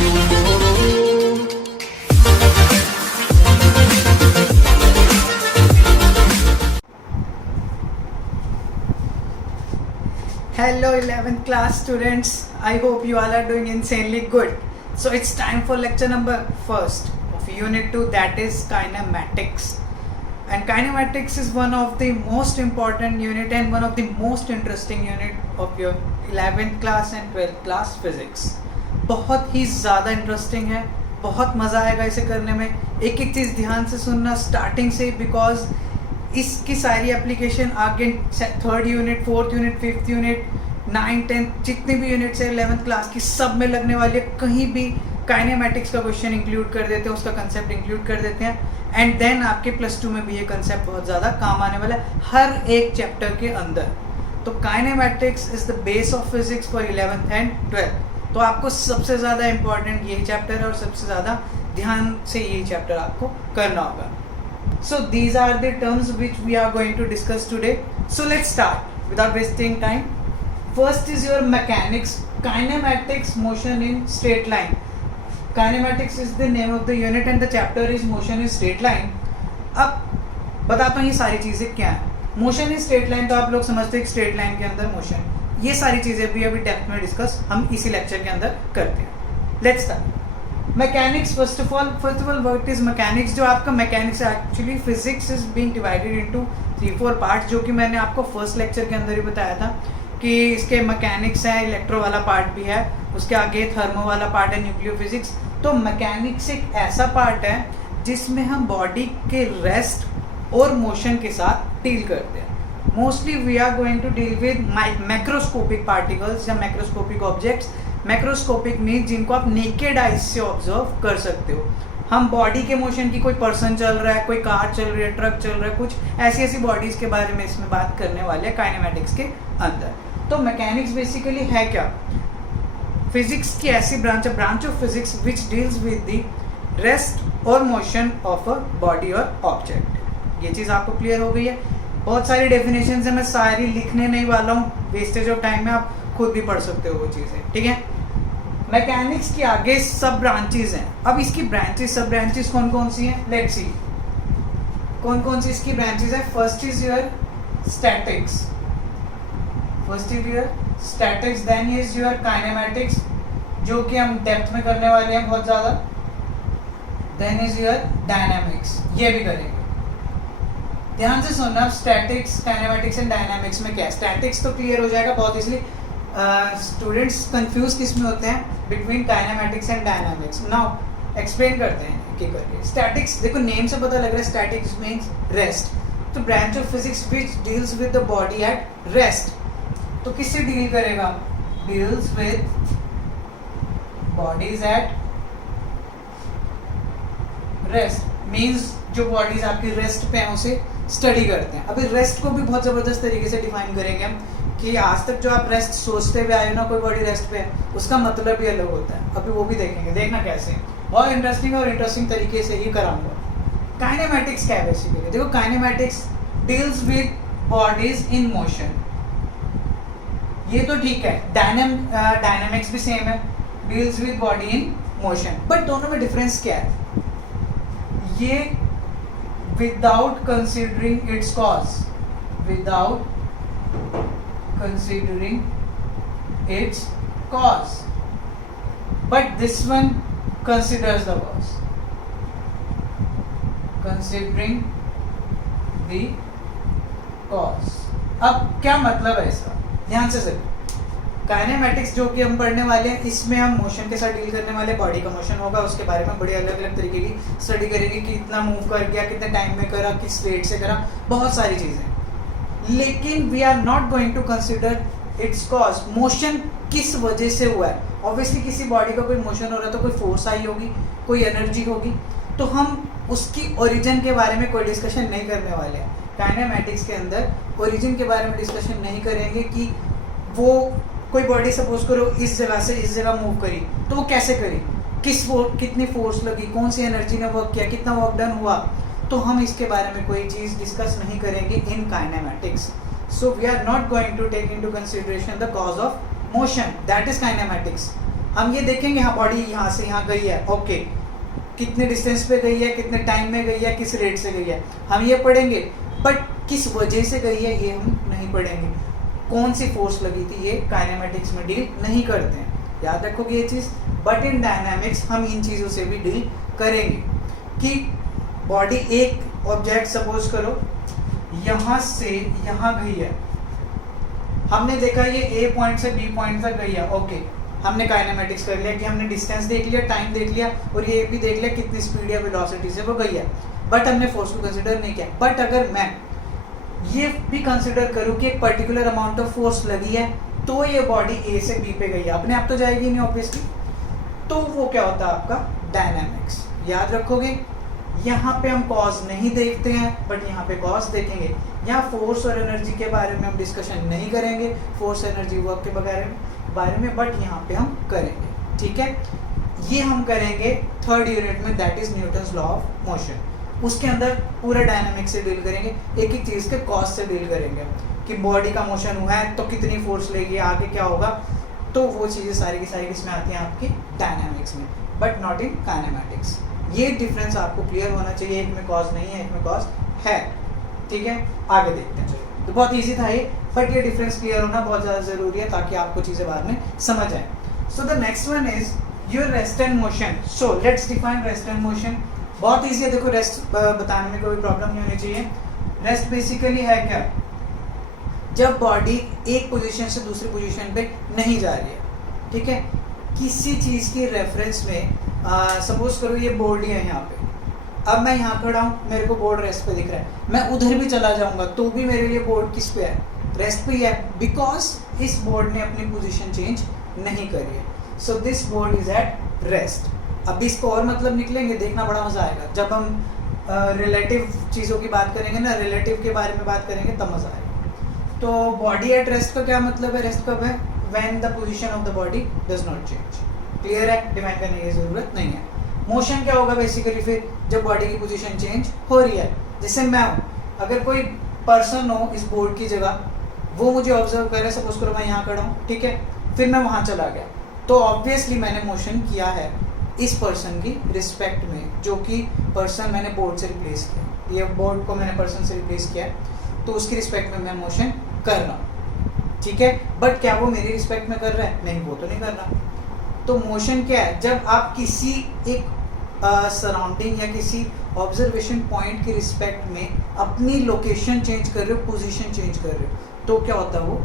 Hello 11th class students, I hope you all are doing insanely good. So it's time for lecture number first of unit 2, that is kinematics. And kinematics is one of the most important unit and one of the most interesting unit of your 11th class and 12th class physics. बहुत ही ज़्यादा interesting है, बहुत मज़ा आएगा इसे करने में. एक एक चीज़ ध्यान से सुनना स्टार्टिंग से, बिकॉज इसकी सारी एप्लीकेशन आगे third unit, fourth unit, fifth unit, 9, 10 जितने भी यूनिट्स है 11th क्लास की सब में लगने वाली है. कहीं भी काइनेमेटिक्स का क्वेश्चन इंक्लूड कर देते हैं, उसका कंसेप्ट इंक्लूड कर देते हैं. एंड देन आपके +2 में भी ये कंसेप्ट बहुत ज़्यादा काम आने वाला है हर एक चैप्टर के अंदर. तो kinematics is the base of physics for 11th and 12th. तो आपको सबसे ज़्यादा इंपॉर्टेंट यही चैप्टर है और सबसे ज़्यादा ध्यान से यही चैप्टर आपको करना होगा. So these are the terms which we are going to discuss today. So let's start without wasting time. First is your mechanics, kinematics, motion in straight line. Kinematics is the name of the unit and the chapter is motion in straight line. अब बताता हूँ ये सारी चीज़ें क्या है. Motion in straight line तो आप लोग समझते हैं स्ट्रेट लाइन के अंदर मोशन. ये सारी चीज़ें भी अभी डेप्थ में डिस्कस हम इसी लेक्चर के अंदर करते हैं. Let's start. Mechanics first of all what is mechanics. जो आपका मैकेनिक्स है, actually physics is being divided into 3-4 parts, जो कि मैंने आपको फर्स्ट लेक्चर के अंदर ही बताया था कि इसके मैकेनिक्स है, इलेक्ट्रो वाला पार्ट भी है, उसके आगे थर्मो वाला पार्ट है, न्यूक्लियो फिजिक्स. तो मैकेनिक्स एक ऐसा पार्ट है जिसमें हम बॉडी के रेस्ट और मोशन के साथ डील करते हैं. Mostly we are going to deal with macroscopic particles या मैक्रोस्कोपिक ऑब्जेक्ट्स. मैक्रोस्कोपिक मीन जिनको आप नेकेड आइज से ऑब्जर्व कर सकते हो. हम बॉडी के मोशन की, कोई पर्सन चल रहा है, कोई कार चल रही है, ट्रक चल रहा है, कुछ ऐसी ऐसी बॉडीज के बारे में इसमें बात करने वाले हैं काइनेमेटिक्स के अंदर. तो मैकेनिक्स बेसिकली है क्या? फिजिक्स की ऐसी branch of physics which deals with the rest और मोशन ऑफ अ बॉडी और ऑब्जेक्ट. ये चीज़ आपको क्लियर हो गई है. बहुत सारी डेफिनेशन है, मैं सारी लिखने नहीं वाला हूँ, वेस्टेज ऑफ टाइम में, आप खुद भी पढ़ सकते हो वो चीज़ें. ठीक है. मैकेनिक्स के आगे सब ब्रांचेस हैं. अब इसकी ब्रांचेस, सब ब्रांचेस कौन कौन सी हैं? लेट्स सी कौन कौन सी इसकी ब्रांचेस हैं. First is your statics. Then is your kinematics, जो कि हम डेप्थ में करने वाले हैं बहुत ज़्यादा. देन इज योर डायनामिक्स, ये भी करेंगे. ध्यान से सुनना. स्टैटिक्स, काइनेमेटिक्स एंड डायनामिक्स में क्या है? स्टैटिक्स तो क्लियर हो जाएगा बहुत, इसलिए स्टूडेंट्स कंफ्यूज किस में होते हैं between kinematics and dynamics. Now explain करते हैं क्या करके. स्टैटिक्स, देखो नेम से पता लग रहा है, स्टैटिक्स मीन्स रेस्ट. तो branch of physics which deals with the body at rest. तो किससे डील करेगा? Deals with bodies at rest. Means जो बॉडीज आपकी रेस्ट पे हैं उसे स्टडी करते हैं. अभी रेस्ट को भी बहुत ज़बरदस्त तरीके से डिफाइन करेंगे हम कि आज तक जो आप रेस्ट सोचते हुए आए हो ना, कोई बॉडी रेस्ट पे है, उसका मतलब भी अलग होता है. अभी वो भी देखेंगे, देखना कैसे. और इंटरेस्टिंग तरीके से ही कराऊंगा. काइनेमेटिक्स क्या है बेसिकली? देखो, kinematics deals with bodies in motion. ये तो ठीक है. डायनामिक्स भी सेम है, deals with body in motion. But दोनों में डिफरेंस क्या है? ये without considering its cause, but this one considers the cause, considering the cause. अब क्या मतलब है इसका? ध्यान से सुनिए. काइनेमेटिक्स जो कि हम पढ़ने वाले हैं, इसमें हम मोशन के साथ डील करने वाले. बॉडी का मोशन होगा, उसके बारे में बड़े अलग अलग तरीके की स्टडी करेंगे कि इतना मूव कर गया, कितने टाइम में करा, किस रेट से करा, बहुत सारी चीज़ें. लेकिन we are not going to consider its cause. Motion किस वजह से हुआ है? ऑब्वियसली किसी बॉडी का कोई मोशन हो रहा है तो कोई फोर्स आई होगी, कोई एनर्जी होगी. तो हम उसकी ओरिजिन के बारे में कोई डिस्कशन नहीं करने वाले हैं. काइनेमेटिक्स के अंदर ओरिजिन के बारे में डिस्कशन नहीं करेंगे कि वो कोई बॉडी सपोज करो इस जगह से इस जगह मूव करी, तो वो कैसे करी, कितनी फोर्स लगी, कौन सी एनर्जी ने वर्क किया, कितना वर्क डन हुआ. तो हम इसके बारे में कोई चीज़ डिस्कस नहीं करेंगे in kinematics. So we are not going to take into consideration the cause of motion, that is kinematics. हम ये देखेंगे हाँ बॉडी यहाँ से यहाँ गई है, ओके, कितने डिस्टेंस पे गई है, कितने टाइम में गई है, किस रेट से गई है, हम ये पढ़ेंगे। बट किस वजह से गई है ये हम नहीं पढ़ेंगे। कौन सी फोर्स लगी थी ये काइनेमेटिक्स में डील नहीं करते हैं, याद रखोगे ये चीज़। बट इन डायनामिक्स हम इन चीज़ों से भी डील करेंगे कि बॉडी एक ऑब्जेक्ट सपोज करो यहाँ से यहाँ गई है, हमने देखा ये ए पॉइंट से बी पॉइंट तक गई है, ओके, हमने काइनेमेटिक्स कर लिया कि हमने डिस्टेंस देख लिया, टाइम देख लिया और ये भी देख लिया कितनी स्पीड या वेलोसिटी से वो गई है, बट हमने फोर्स को कंसिडर नहीं किया। बट अगर मैं ये भी कंसिडर करूँ कि एक पर्टिकुलर अमाउंट ऑफ फोर्स लगी है तो ये बॉडी ए से बी पे गई है, अपने आप तो जाएगी नहीं ऑब्वियसली, तो वो क्या होता है आपका डायनामिक्स। याद रखोगे यहाँ पे हम कॉज नहीं देखते हैं बट यहाँ पे कॉज देखेंगे। यहाँ फोर्स और एनर्जी के बारे में हम डिस्कशन नहीं करेंगे, फोर्स एनर्जी वर्क के बारे में, बट यहाँ पे हम करेंगे, ठीक है। ये हम करेंगे थर्ड यूनिट में, that is Newton's law of motion. उसके अंदर पूरा डायनामिक्स से डील करेंगे, एक एक चीज़ के कॉज से डील करेंगे कि बॉडी का मोशन हुआ है तो कितनी फोर्स लेगी, आगे क्या होगा, तो वो चीज़ें सारी की सारी किसमें आती हैं आपकी डायनामिक्स में, बट नॉट इन काइनेमैटिक्स। ये डिफरेंस आपको क्लियर होना चाहिए, एक में कॉज नहीं है, एक में कॉज है, ठीक है। आगे देखते हैं, चलिए। तो बहुत ईजी था ये, बट ये डिफरेंस क्लियर होना बहुत ज़्यादा ज़रूरी है ताकि आपको चीज़ें बाद में समझ आए। So the next one is your rest and motion. So let's define rest and motion. बहुत ईजी है, देखो रेस्ट बताने में कोई प्रॉब्लम नहीं होनी चाहिए। रेस्ट बेसिकली है क्या, जब बॉडी एक पोजीशन से दूसरी पोजीशन पे नहीं जा रही है, ठीक है, किसी चीज़ की रेफरेंस में, सपोज करो ये बोर्ड ही है यहाँ पे, अब मैं यहाँ खड़ा हूँ, मेरे को बोर्ड रेस्ट पे दिख रहा है, मैं उधर भी चला जाऊँगा तो भी मेरे लिए बोर्ड किस पे है, रेस्ट पे ही है, बिकॉज इस बोर्ड ने अपनी पोजीशन चेंज नहीं करी है। So this board is at rest. अब इसको और मतलब निकलेंगे, देखना बड़ा मजा आएगा। जब हम रिलेटिव चीज़ों की बात करेंगे ना, रिलेटिव के बारे में बात करेंगे तब मजा आएगा। तो बॉडी एट रेस्ट का क्या मतलब है, रेस्ट कब है, when the position of the body does not change. Clear है, डिफाइन करने की जरूरत नहीं है। मोशन क्या होगा बेसिकली, फिर जब बॉडी की पोजीशन चेंज हो रही है। जैसे मैं हूँ, अगर कोई पर्सन हो इस बोर्ड की जगह, वो मुझे ऑब्जर्व कर रहा है, सपोज करो मैं यहाँ खड़ा हूँ, ठीक है, फिर मैं वहाँ चला गया, तो ऑब्वियसली मैंने मोशन किया है इस पर्सन की रिस्पेक्ट में, जो कि पर्सन मैंने बोर्ड से रिप्लेस किया, ये बोर्ड को मैंने पर्सन से रिप्लेस किया है, तो उसकी रिस्पेक्ट में मैं मोशन कर रहा हूँ, ठीक है। बट क्या वो मेरी रिस्पेक्ट में कर रहा है, नहीं, वो तो नहीं कर रहा। तो मोशन क्या है, जब आप किसी एक सराउंडिंग या किसी ऑब्जर्वेशन पॉइंट की रिस्पेक्ट में अपनी लोकेशन चेंज कर रहे हो, पोजीशन चेंज कर रहे हो, तो क्या होता है, वो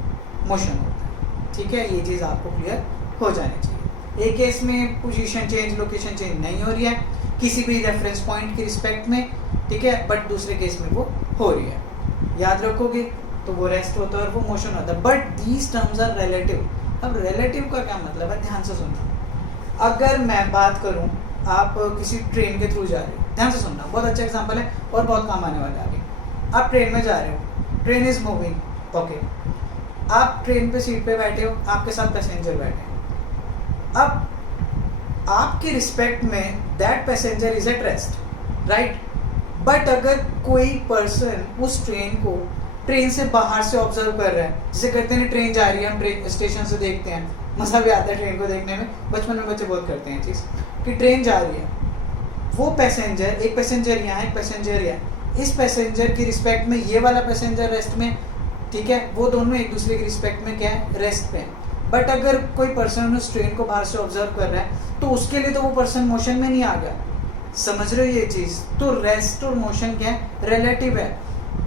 मोशन होता है, ठीक है। ये चीज़ आपको क्लियर हो जानी चाहिए। एक केस में पोजीशन चेंज, लोकेशन चेंज नहीं हो रही है किसी भी रेफरेंस पॉइंट की रिस्पेक्ट में, ठीक है, बट दूसरे केस में वो हो रही है, याद रखोगे, तो वो रेस्ट होता है और वो मोशन होता है। But these terms are relative. अब रिलेटिव का क्या मतलब है, ध्यान से सुनना। अगर मैं बात करूं, आप किसी ट्रेन के थ्रू जा रहे हो, ध्यान से सुनना, बहुत अच्छा एग्जांपल है और बहुत काम आने वाला है आगे। आप ट्रेन में जा रहे हो, ट्रेन इज मूविंग, ओके, आप ट्रेन पे सीट पे बैठे हो, आपके साथ पैसेंजर बैठे हैं। अब आपकी रिस्पेक्ट में that passenger is at rest, right. But अगर कोई पर्सन उस ट्रेन को ट्रेन से बाहर से ऑब्जर्व कर रहा है, जैसे कहते हैं ट्रेन जा रही है, हम ट्रेन स्टेशन से देखते हैं, मज़ा भी आता है ट्रेन को देखने में, बचपन में बच्चे बहुत करते हैं चीज़ कि ट्रेन जा रही है, वो पैसेंजर, एक पैसेंजर यहाँ, एक पैसेंजर यहाँ, इस पैसेंजर की रिस्पेक्ट में ये वाला पैसेंजर रेस्ट में, ठीक है, वो दोनों एक दूसरे की रिस्पेक्ट में क्या है, रेस्ट पे। बट अगर कोई पर्सन उस ट्रेन को बाहर से ऑब्जर्व कर रहा है तो उसके लिए तो वो पर्सन मोशन में नहीं आ गया, समझ रहे हो ये चीज़। तो रेस्ट और मोशन क्या है, रिलेटिव है,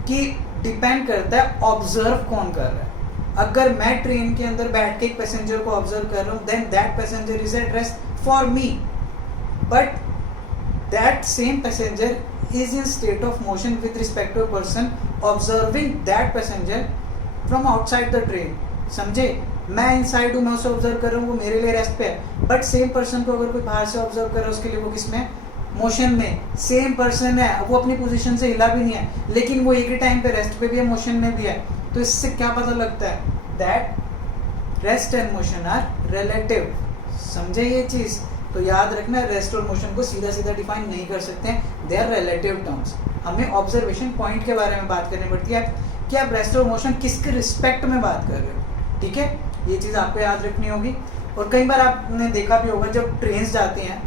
कि डिपेंड करता है ऑब्जर्व कौन कर रहा है। अगर मैं ट्रेन के अंदर बैठ के एक पैसेंजर को ऑब्जर्व कर रहा हूँ, then that passenger is at rest for me, but that same passenger is in state of motion with respect to a person observing that passenger from outside the train। समझे, मैं inside हूँ, मैं उसे observe कर रहा हूँ, वो मेरे लिए रेस्ट पे है, बट सेम पर्सन को अगर कोई बाहर से ऑब्जर्व कर रहा है, उसके लिए वो किस में, मोशन में। सेम पर्सन है, वो अपनी पोजीशन से हिला भी नहीं है, लेकिन वो एक ही टाइम पे रेस्ट पे भी है, मोशन में भी है। तो इससे क्या पता लगता है, that rest and motion are relative. समझे ये चीज़, तो याद रखना, रेस्ट और मोशन को सीधा सीधा डिफाइन नहीं कर सकते हैं, दे आर रिलेटिव टर्म्स। हमें ऑब्जर्वेशन पॉइंट के बारे में बात करनी पड़ती है कि आप रेस्ट और मोशन किसके रिस्पेक्ट में बात कर रहे हो, ठीक है, ये चीज़ आपको याद रखनी होगी। और कई बार आपने देखा भी होगा जब ट्रेन जाती हैं,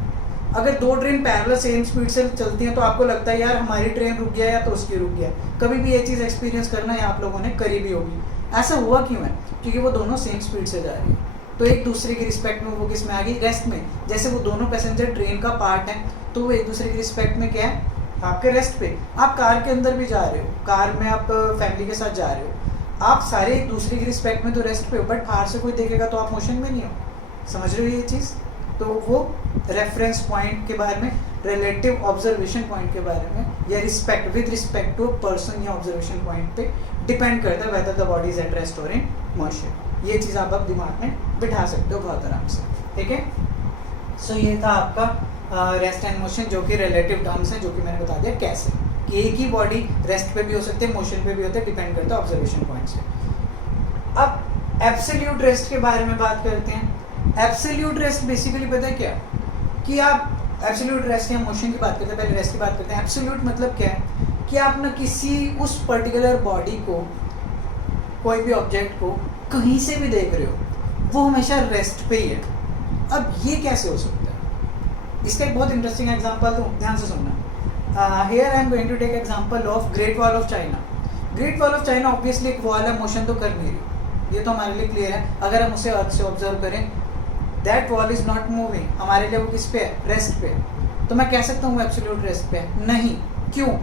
अगर दो ट्रेन पैरेलल सेम स्पीड से चलती हैं तो आपको लगता है यार हमारी ट्रेन रुक गया या तो उसकी रुक गया। कभी भी ये चीज़ एक्सपीरियंस करना है आप लोगों ने करी भी होगी। ऐसा हुआ क्यों है? क्योंकि वो दोनों सेम स्पीड से जा रही है, तो एक दूसरे की रिस्पेक्ट में वो किस में आ गई? रेस्ट में। जैसे वो दोनों पैसेंजर ट्रेन का पार्ट है तो वो एक दूसरे की रिस्पेक्ट में क्या है? आपके रेस्ट पे। आप कार के अंदर भी जा रहे हो, कार में आप फैमिली के साथ जा रहे हो, आप सारे एक दूसरे की रिस्पेक्ट में तो रेस्ट पे हो, बट बाहर से कोई देखेगा तो आप मोशन में नहीं हो। समझ रहे हो ये चीज़? तो वो रेफरेंस पॉइंट के बारे में, रिलेटिव ऑब्जर्वेशन पॉइंट के बारे में, या respect with respect to person या ऑब्जर्वेशन पॉइंट पे डिपेंड करता है whether the body is at rest और इन मोशन। ये चीज़ आप दिमाग में बिठा सकते हो बहुत आराम से। ठीक है, सो ये था आपका रेस्ट एंड मोशन, जो कि रिलेटिव टर्म्स हैं, जो कि मैंने बता दिया कैसे कि एक ही बॉडी रेस्ट पे भी हो सकती है, मोशन पे भी होते हैं, डिपेंड करता है ऑब्जर्वेशन पॉइंट से। अब एब्सोल्यूट रेस्ट के बारे में बात करते हैं। एब्सोल्यूट रेस्ट बेसिकली पता है क्या? कि आप एब्सोल्यूट रेस्ट या मोशन की बात करते हैं, पहले रेस्ट की बात करते हैं। एब्सोल्यूट मतलब क्या है? कि आप ना किसी उस पर्टिकुलर बॉडी को, कोई भी ऑब्जेक्ट को कहीं से भी देख रहे हो, वो हमेशा रेस्ट पे ही है। अब ये कैसे हो सकता है? इसका एक बहुत इंटरेस्टिंग एग्जांपल दूं, ध्यान से सुनना। Here I am going to take example of Great Wall of China. Great Wall of China obviously एक वॉल है, मोशन तो कर नहीं रही, ये तो हमारे लिए क्लियर है। अगर हम उसे अर्थ से ऑब्जर्व करें, that wall is not moving, हमारे लिए वो किस पे है? रेस्ट पे। तो मैं कह सकता हूँ एब्सोल्यूट रेस्ट पे नहीं। क्यों?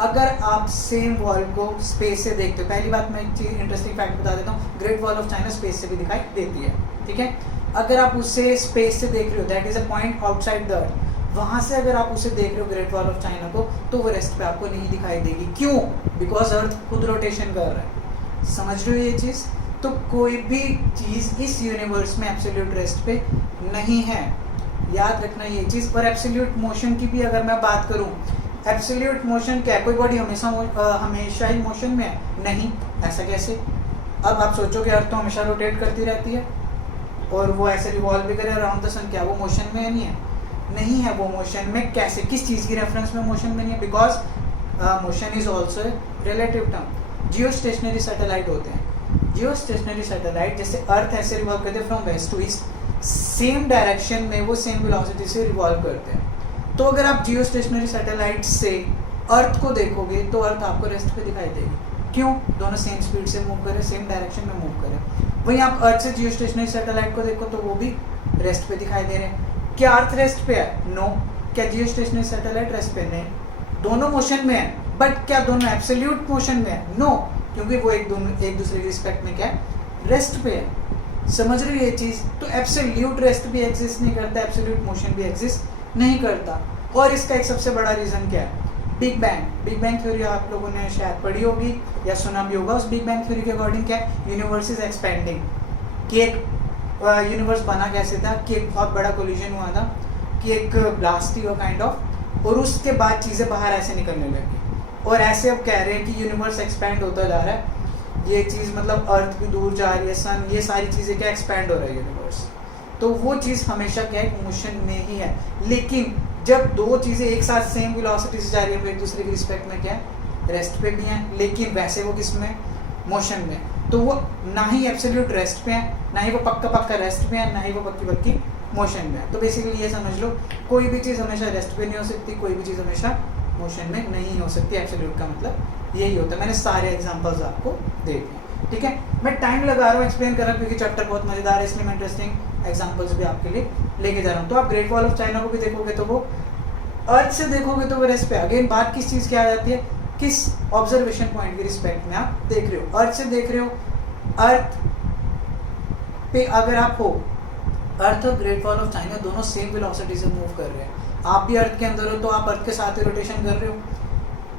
अगर आप सेम वॉल को स्पेस से देखते हो, पहली बात मैं एक चीज इंटरेस्टिंग फैक्ट बता देता हूँ, great Wall of China space से भी दिखाई देती है। ठीक है, अगर आप उसे स्पेस से देख रहे हो, that is a point outside the earth, वहां से अगर आप उसे देख रहे हो ग्रेट वॉल ऑफ चाइना को, तो वो रेस्ट पे आपको नहीं दिखाई देगी। क्यों? बिकॉज अर्थ खुद रोटेशन कर रहा है। समझ रहे हो ये चीज़? तो कोई भी चीज़ इस यूनिवर्स में एब्सोल्यूट रेस्ट पे नहीं है, याद रखना ये चीज़। और एब्सोल्यूट मोशन की भी अगर मैं बात करूं, एब्सोल्यूट मोशन क्या है? कोई बॉडी हमेशा ही मोशन में है? नहीं, ऐसा कैसे? अब आप सोचो कि अर्थ तो हमेशा रोटेट करती रहती है और वो ऐसे रिवॉल्व भी करे अराउंड द सन, क्या वो मोशन में नहीं है? नहीं है वो मोशन में। कैसे? किस चीज़ की रेफरेंस में मोशन में नहीं है? Because motion is also relative term. Jio stationery satellite होते हैं, जियो स्टेशनरी सैटेलाइट जैसे अर्थ ऐसे रिवॉल्व करते हैं from west to east, same direction में वो सेम वेलोसिटी से रिवॉल्व करते हैं। तो अगर आप जियो स्टेशनरी सैटेलाइट से अर्थ को देखोगे तो अर्थ आपको रेस्ट पे दिखाई देगी। क्यों? दोनों सेम स्पीड से मूव करें, सेम डायरेक्शन में मूव करें। वहीं आप अर्थ से जियो स्टेशनरी सैटेलाइट को देखो तो वो भी रेस्ट पे दिखाई दे रहे हैं। क्या अर्थ रेस्ट पे है? नो। क्या जियो स्टेशनरी सैटेलाइट रेस्ट पे? नहीं। दोनों मोशन में है, बट क्या दोनों एब्सोल्यूट मोशन में है? नो, क्योंकि वो एक दूसरे की रिस्पेक्ट में क्या है? रेस्ट पे है। समझ रही है ये चीज़? तो एब्सोल्यूट रेस्ट भी एग्जिस्ट नहीं करता, एब्सोल्यूट मोशन भी एग्जिस्ट नहीं करता। और इसका एक सबसे बड़ा रीज़न क्या है? Big bang. Big bang theory आप लोगों ने शायद पढ़ी होगी या सुना भी होगा। उस बिग बैंग थ्योरी के अकॉर्डिंग क्या है? Universe is expanding. कि एक यूनिवर्स बना कैसे था? कि एक बहुत बड़ा कोलिजन हुआ था, कि एक ब्लास्ट ही हुआ काइंड ऑफ, और उसके बाद चीज़ें बाहर ऐसे निकलने लगी। और ऐसे अब कह रहे हैं कि यूनिवर्स एक्सपैंड होता जा रहा है। ये चीज़ मतलब अर्थ भी दूर जा रही है, सन, ये सारी चीज़ें क्या एक्सपैंड हो रही है यूनिवर्स। तो वो चीज़ हमेशा क्या है? मोशन में ही है। लेकिन जब दो चीज़ें एक साथ सेम वेलोसिटी से जा रही है, वो एक दूसरे की रिस्पेक्ट में क्या है? रेस्ट पे भी हैं, लेकिन वैसे वो किस में? मोशन में। तो वो ना ही एब्सोल्यूट रेस्ट पे है, ना ही वो पक्का रेस्ट पे है, ना ही वो पक्की मोशन में है। तो बेसिकली ये समझ लो, कोई भी चीज़ हमेशा रेस्ट पे नहीं हो सकती, कोई भी चीज़ हमेशा मोशन में नहीं हो सकती। एब्सोल्यूट का मतलब यही होता है। मैंने सारे एग्जांपल्स आपको दे दिए। ठीक है, मैं टाइम लगा रहा हूँ एक्सप्लेन कर रहा हूँ, क्योंकि चैप्टर बहुत मज़ेदार है, इसलिए मैं इंटरेस्टिंग एग्जांपल्स भी आपके लिए लेके जा रहा हूँ। तो आप ग्रेट वॉल ऑफ चाइना को भी देखोगे तो वो अर्थ से देखोगे तो वो रेस्ट पे। अगेन बात किस चीज़ की आ जाती है? किस ऑब्जर्वेशन पॉइंट की रिस्पेक्ट में आप देख रहे हो? अर्थ से देख रहे हो। अर्थ पे अगर आप हो, अर्थ और ग्रेट वॉल ऑफ चाइना दोनों सेम वेलोसिटी से मूव कर रहे हैं। आप भी अर्थ के अंदर हो तो आप अर्थ के साथ ही रोटेशन कर रहे हो,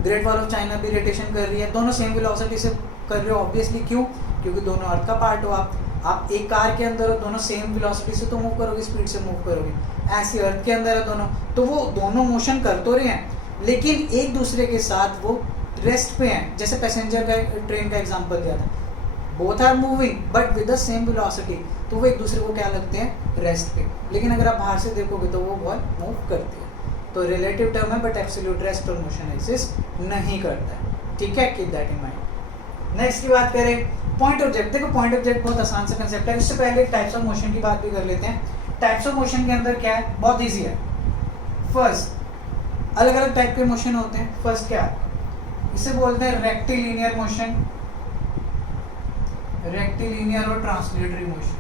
ग्रेट वॉल ऑफ चाइना भी रोटेशन कर रही है, दोनों सेम वेलोसिटी से कर रहे हो। ऑब्वियसली क्यों? क्योंकि दोनों अर्थ का पार्ट हो। आप एक कार के अंदर हो, दोनों सेम वेलोसिटी से तो मूव करोगे, स्पीड से मूव करोगे। ऐसे अर्थ के अंदर है दोनों, तो वो दोनों मोशन कर तो रहे हैं, लेकिन एक दूसरे के साथ वो रेस्ट पे हैं। जैसे पैसेंजर का ट्रेन का एग्जांपल दिया था, both are moving but with the same velocity, तो वो एक दूसरे को क्या लगते हैं? रेस्ट पे। लेकिन अगर आप बाहर से देखोगे तो वो बॉल मूव करती है। तो रिलेटिव टर्म है, बट एब्सोल्यूट रेस्ट और मोशन एग्जिस्ट नहीं करता है। ठीक है, keep that in mind. Next की बात करें पॉइंट ऑब्जेक्ट, देखो पॉइंट ऑब्जेक्ट बहुत आसान सा कंसेप्ट है। इससे पहले टाइप्स ऑफ मोशन की बात भी कर लेते हैं। टाइप्स ऑफ मोशन के अंदर क्या है, बहुत ईजी है। फर्स्ट, अलग अलग टाइप के मोशन होते हैं। फर्स्ट क्या है, इसे बोलते हैं रेक्टिलिनियर मोशन, रेक्टिलिनियर और ट्रांसलेटरी मोशन।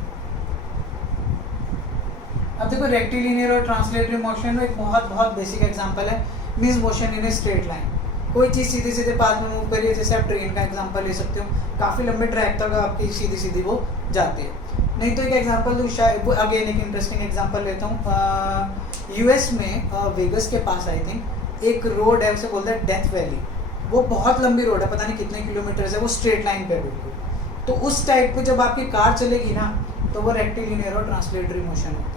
अब देखो रेक्टिलिनियर और ट्रांसलेटरी मोशन एक बहुत बहुत बेसिक एग्जांपल है, means motion in a straight line. कोई चीज़ सीधे सीधे पाथ में मूव करिए, जैसे आप ट्रेन का एग्जांपल ले सकते हो, काफ़ी लंबे ट्रैक तक आपकी सीधी सीधी वो जाती है। नहीं तो एक एग्जांपल दूँ, शायद अगेन एक इंटरेस्टिंग एग्जांपल लेता हूँ। यूएस में वेगस के पास आई थिंक एक रोड है, उसे बोलते हैं डेथ वैली। वो बहुत लंबी रोड है, पता नहीं कितने किलोमीटर है, वो स्ट्रेट लाइन पे है बिल्कुल। तो उस टाइप पे जब आपकी कार चलेगी ना, तो वो रेक्टिलिनियर और ट्रांसलेटरी मोशन होता है।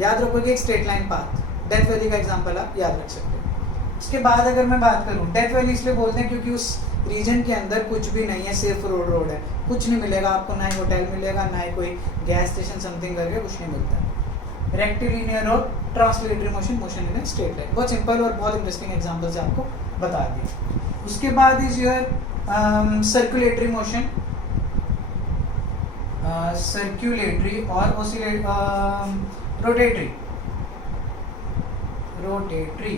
याद रखो कि एक straight line path, death valley का एग्जांपल आप याद रख सकते हो। उसके बाद अगर मैं बात करूँ, डेथ वैली इसलिए बोलते हैं क्योंकि उस रीजन के अंदर कुछ भी नहीं है, सिर्फ रोड है, कुछ नहीं मिलेगा आपको, ना ही होटल मिलेगा, ना ही कोई गैस स्टेशन समथिंग करके कुछ नहीं मिलता है। रेक्टिलिनियर और translatory motion in straight line, बहुत सिंपल और बहुत इंटरेस्टिंग एग्जांपल से आपको बता दिया। उसके बाद is your circulatory motion, circulatory और रोटेटरी।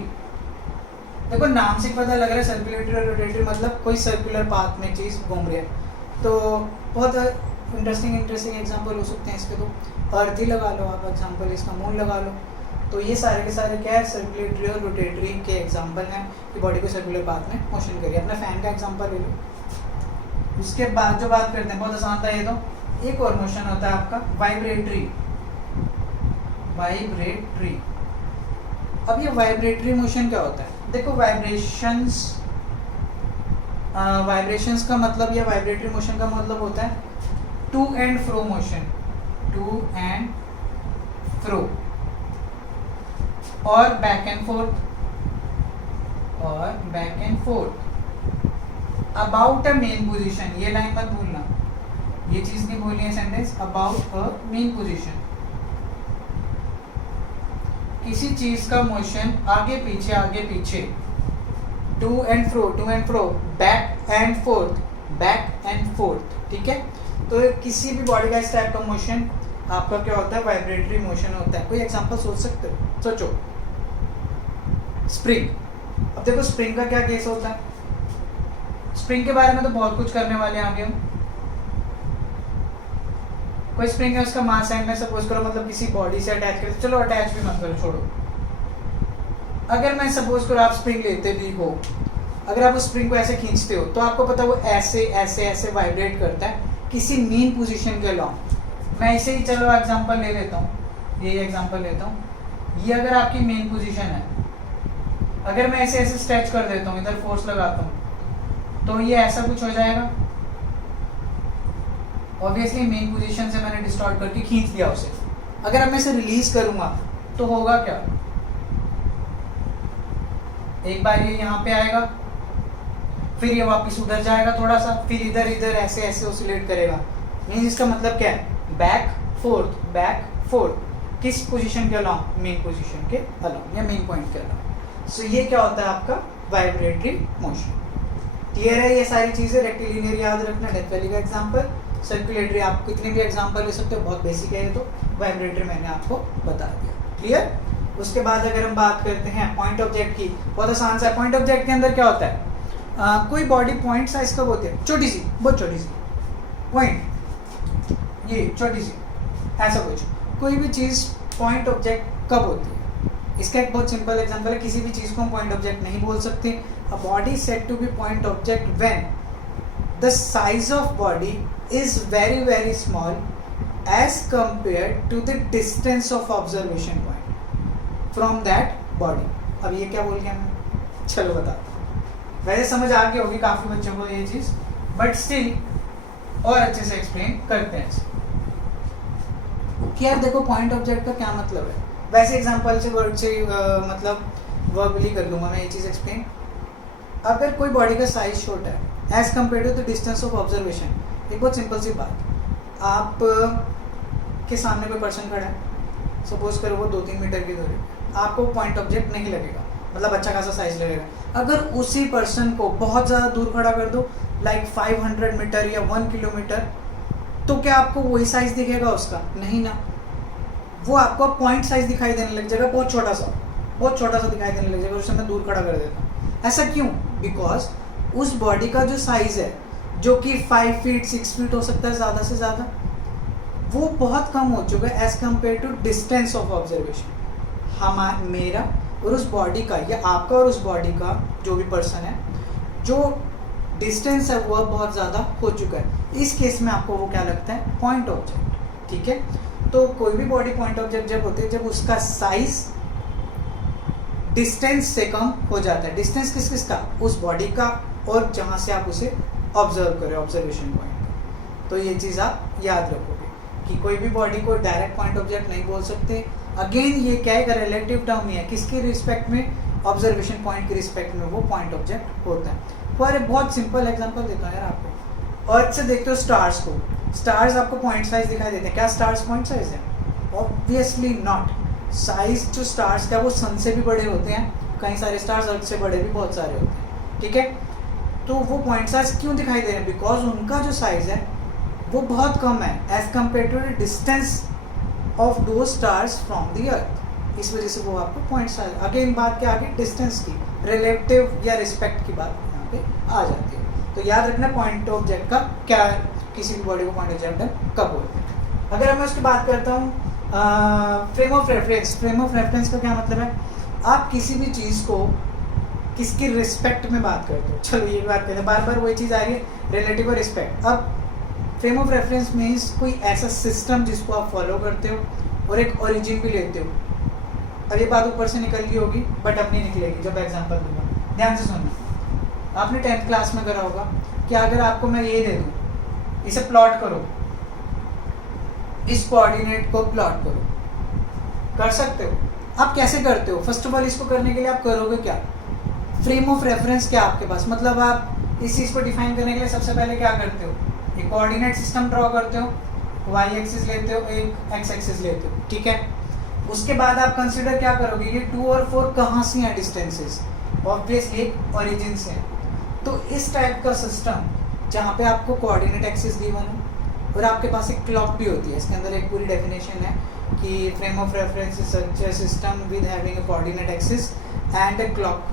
देखो नाम से पता लग रहा है सर्कुलेटरी और रोटेटरी, मतलब कोई सर्कुलर पाथ में चीज़ घूम रही है। तो बहुत इंटरेस्टिंग एग्जांपल हो सकते हैं इसके। तो अर्थ ही लगा लो आप एग्जांपल, इसका मून लगा लो। तो ये सारे के सारे क्या है, सर्कुलेटरी और रोटेटरी के एग्जांपल हैं कि बॉडी को सर्कुलर पाथ में मोशन करिए। अपना फैन का एग्जांपल ले लो। उसके बाद जो बात करते हैं, बहुत आसान था ये तो। एक और मोशन होता है आपका वाइब्रेटरी। अब ये वाइब्रेटरी मोशन क्या होता है, देखो वाइब्रेशंस का मतलब, या वाइब्रेटरी मोशन का मतलब होता है to and fro motion, to and fro और back and forth about a mean position. ये लाइन मत भूलना, ये चीज नहीं भूलनी है sentence, about a mean position. किसी चीज का मोशन आगे पीछे, to and fro, back and forth, ठीक है। तो किसी भी बॉडी का इस टाइप का मोशन आपका क्या होता है, वाइब्रेटरी मोशन होता है। कोई एग्जांपल सोच सकते हो, सोचो। स्प्रिंग, अब देखो स्प्रिंग का क्या केस होता है। स्प्रिंग के बारे में तो बहुत कुछ करने वाले हैं आगे हम। कोई स्प्रिंग है, उसका मास है, मैं सपोज करो मतलब किसी बॉडी से अटैच करते, चलो अटैच भी मत करो, छोड़ो। अगर मैं सपोज करो आप स्प्रिंग लेते भी हो, अगर आप उस स्प्रिंग को ऐसे खींचते हो तो आपको पता है वो ऐसे वाइब्रेट करता है किसी मीन पोजीशन के अलॉन्ग। मैं इसे ही चलो एग्जांपल ले लेता हूँ, ये एग्जांपल लेता हूँ। ये अगर आपकी मेन पोजीशन है, अगर मैं ऐसे स्ट्रेच कर देता हूँ, इधर फोर्स लगाता हूँ, तो ये ऐसा कुछ हो जाएगा। ऑब्वियसली मेन पोजीशन से मैंने डिस्टॉर्ट करके खींच लिया उसे। अगर अब मैं इसे रिलीज करूंगा तो होगा क्या, एक बार ये यहाँ पे आएगा, फिर ये वापस उधर जाएगा थोड़ा सा, फिर इधर ऐसे ऑसिलेट करेगा। मींस इसका मतलब क्या है, बैक फोर्थ, किस पोजीशन के अलॉन्ग, मेन पोजीशन के अलॉन्ग या मेन पॉइंट के अलॉन्ग। सो ये क्या होता है आपका वाइब्रेटरी मोशन। क्लियर है ये सारी चीजें। रेक्टिलिनियर याद रखना, डेथ वैली का एग्जांपल। सर्कुलेटरी आप कितने भी एग्जांपल ले सकते हो, बहुत बेसिक है ये तो। वाइब्रेटरी मैंने आपको बता दिया, क्लियर। उसके बाद अगर हम बात करते हैं पॉइंट ऑब्जेक्ट की, बहुत आसान सा। पॉइंट ऑब्जेक्ट के अंदर क्या होता है, कोई बॉडी पॉइंट साइज कब होती है, छोटी सी, बहुत छोटी सी पॉइंट, ये छोटी सी, ऐसा कुछ। कोई भी चीज़ पॉइंट ऑब्जेक्ट कब होती है, इसका एक बहुत सिंपल एग्जांपल है। किसी भी चीज़ को हम पॉइंट ऑब्जेक्ट नहीं बोल सकते। A body said to be point object when the size of body is very small as compared to the distance of observation point from that body। अब ये क्या बोल गया मैं, चलो बताता हूँ। वैसे समझ आ गई होगी काफ़ी बच्चों को ये चीज़, बट स्टिल और अच्छे से एक्सप्लेन करते हैं कि यार देखो पॉइंट ऑब्जेक्ट का क्या मतलब है। वैसे एग्जांपल से वर्ड से मतलब वर्बली कर लूँगा मैं ये चीज़ एक्सप्लेन। अगर कोई बॉडी का साइज छोटा है as compare to the distance of observation, एक बहुत सिंपल सी बात, आप के सामने कोई पर्सन खड़ा है, सपोज करो वो 2-3 मीटर की दूरी, आपको पॉइंट ऑब्जेक्ट नहीं लगेगा। मतलब अच्छा खासा साइज लगेगा। अगर उसी पर्सन को बहुत ज़्यादा दूर खड़ा कर दो, लाइक 500 मीटर या 1 किलोमीटर, तो क्या आपको वही साइज दिखेगा उसका? नहीं ना, वो आपको पॉइंट साइज दिखाई देने लग जाएगा, बहुत छोटा सा दिखाई देने लग जाएगा, उसे मैं दूर खड़ा कर देता हूँ। ऐसा क्यों? बिकॉज उस बॉडी का जो साइज है, जो कि 5 फीट 6 फीट हो सकता है ज़्यादा से ज़्यादा, वो बहुत कम हो चुका है as compare to distance of observation. मेरा और उस बॉडी का, या आपका और उस बॉडी का जो भी पर्सन है, जो डिस्टेंस है वह बहुत ज़्यादा हो चुका है। इस केस में आपको वो क्या लगता है? Point object. ठीक है, तो कोई भी बॉडी पॉइंट ऑब्जेक्ट जब होते हैं जब उसका साइज डिस्टेंस से कम हो जाता है। डिस्टेंस किस का? उस बॉडी का और जहाँ से आप उसे ऑब्जर्व करें, ऑब्जर्वेशन पॉइंट। तो ये चीज़ आप याद रखोगे कि कोई भी बॉडी को डायरेक्ट पॉइंट ऑब्जेक्ट नहीं बोल सकते। अगेन ये क्या है? रिलेटिव टर्म ही है, किसके रिस्पेक्ट में? ऑब्जर्वेशन पॉइंट के रिस्पेक्ट में वो पॉइंट ऑब्जेक्ट होता है। पर बहुत सिंपल एग्जांपल देता हूँ यार आपको। अर्थ से देखते हो स्टार्स को, स्टार्स आपको पॉइंट साइज दिखाई देते हैं। क्या स्टार्स पॉइंट साइज है? Obviously not. साइज जो स्टार्स का वो सन से भी बड़े होते हैं, कई सारे स्टार्स अर्थ से बड़े भी बहुत सारे होते हैं। ठीक है, तो वो पॉइंट साइज क्यों दिखाई दे रहे हैं? बिकॉज उनका जो साइज है वो बहुत कम है as compare to the distance of two stars from the earth. इस वजह से वो आपको पॉइंट साइज। अगेन बात क्या आ गई? डिस्टेंस की, रिलेटिव या रिस्पेक्ट की बात यहाँ पे आ जाती है। तो याद रखना पॉइंट ऑब्जेक्ट का क्या, किसी भी बॉडी को पॉइंट ऑब्जेक्ट कब बोलते हैं। अगर मैं उसकी बात करता हूँ frame of reference. Frame of reference का क्या मतलब है? आप किसी भी चीज़ को किसकी रिस्पेक्ट में बात करते हो। चलो ये बात करते हैं, बार बार वही चीज़ आ रही है, रिलेटिव और रिस्पेक्ट। अब फ्रेम ऑफ रेफरेंस मीन्स कोई ऐसा सिस्टम जिसको आप फॉलो करते हो और एक ओरिजिन भी लेते हो। अब ये बात ऊपर से निकल गई होगी बट अब नहीं निकलेगी जब एग्जांपल दूंगा। ध्यान से सुनना। आपने 10th क्लास में करा होगा कि अगर आपको मैं ये दे दूँ, इसे प्लॉट करो, इस कोऑर्डिनेट को प्लॉट करो, कर सकते हो। आप कैसे करते हो? फर्स्ट ऑफ ऑल इसको करने के लिए आप करोगे क्या? फ्रेम ऑफ रेफरेंस क्या आपके पास? मतलब आप इस चीज़ को डिफाइन करने के लिए सबसे पहले क्या करते हो? एक कोऑर्डिनेट सिस्टम ड्रॉ करते हो, वाई एक्सिस लेते हो, एक एक्स एक्सिस लेते हो। ठीक है, उसके बाद आप कंसिडर क्या करोगे? ये 2 और 4 कहाँ से हैं डिस्टेंसेस? ऑब्वियसली ओरिजिन से। तो इस टाइप का सिस्टम जहाँ पे आपको कोऑर्डिनेट एक्सिस गिवन है और आपके पास एक क्लॉक भी होती है, इसके अंदर एक पूरी डेफिनेशन है कि frame of reference is such a system with having a coordinate axis and a clock.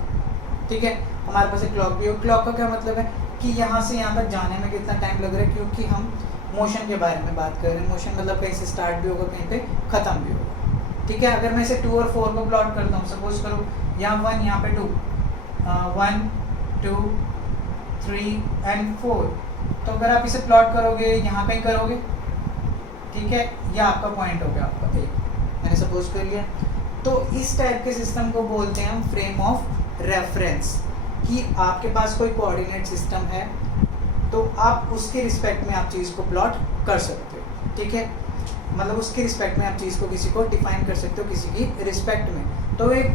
ठीक है, हमारे पास एक क्लॉक भी हो। क्लॉक का क्या मतलब है कि यहाँ से यहाँ तक जाने में कितना टाइम लग रहा है, क्योंकि हम मोशन के बारे में बात कर रहे हैं। मोशन मतलब कहीं से स्टार्ट भी होगा, कहीं पे ख़त्म भी होगा। ठीक है, अगर मैं इसे 2 और 4 को प्लॉट करता हूँ, सपोज करो यहाँ 1 यहाँ पे 2, 1 2 3 एंड 4, तो अगर आप इसे प्लॉट करोगे यहाँ कहीं करोगे, ठीक है, यह आपका पॉइंट हो गया, आपका एक मैंने सपोज कर लिया। तो इस टाइप के सिस्टम को बोलते हैं हम फ्रेम ऑफ रेफरेंस, कि आपके पास कोई कोऑर्डिनेट सिस्टम है तो आप उसके रिस्पेक्ट में आप चीज़ को प्लॉट कर सकते हो। ठीक है, मतलब उसके रिस्पेक्ट में आप चीज़ को किसी को डिफाइन कर सकते हो, किसी की रिस्पेक्ट में। तो एक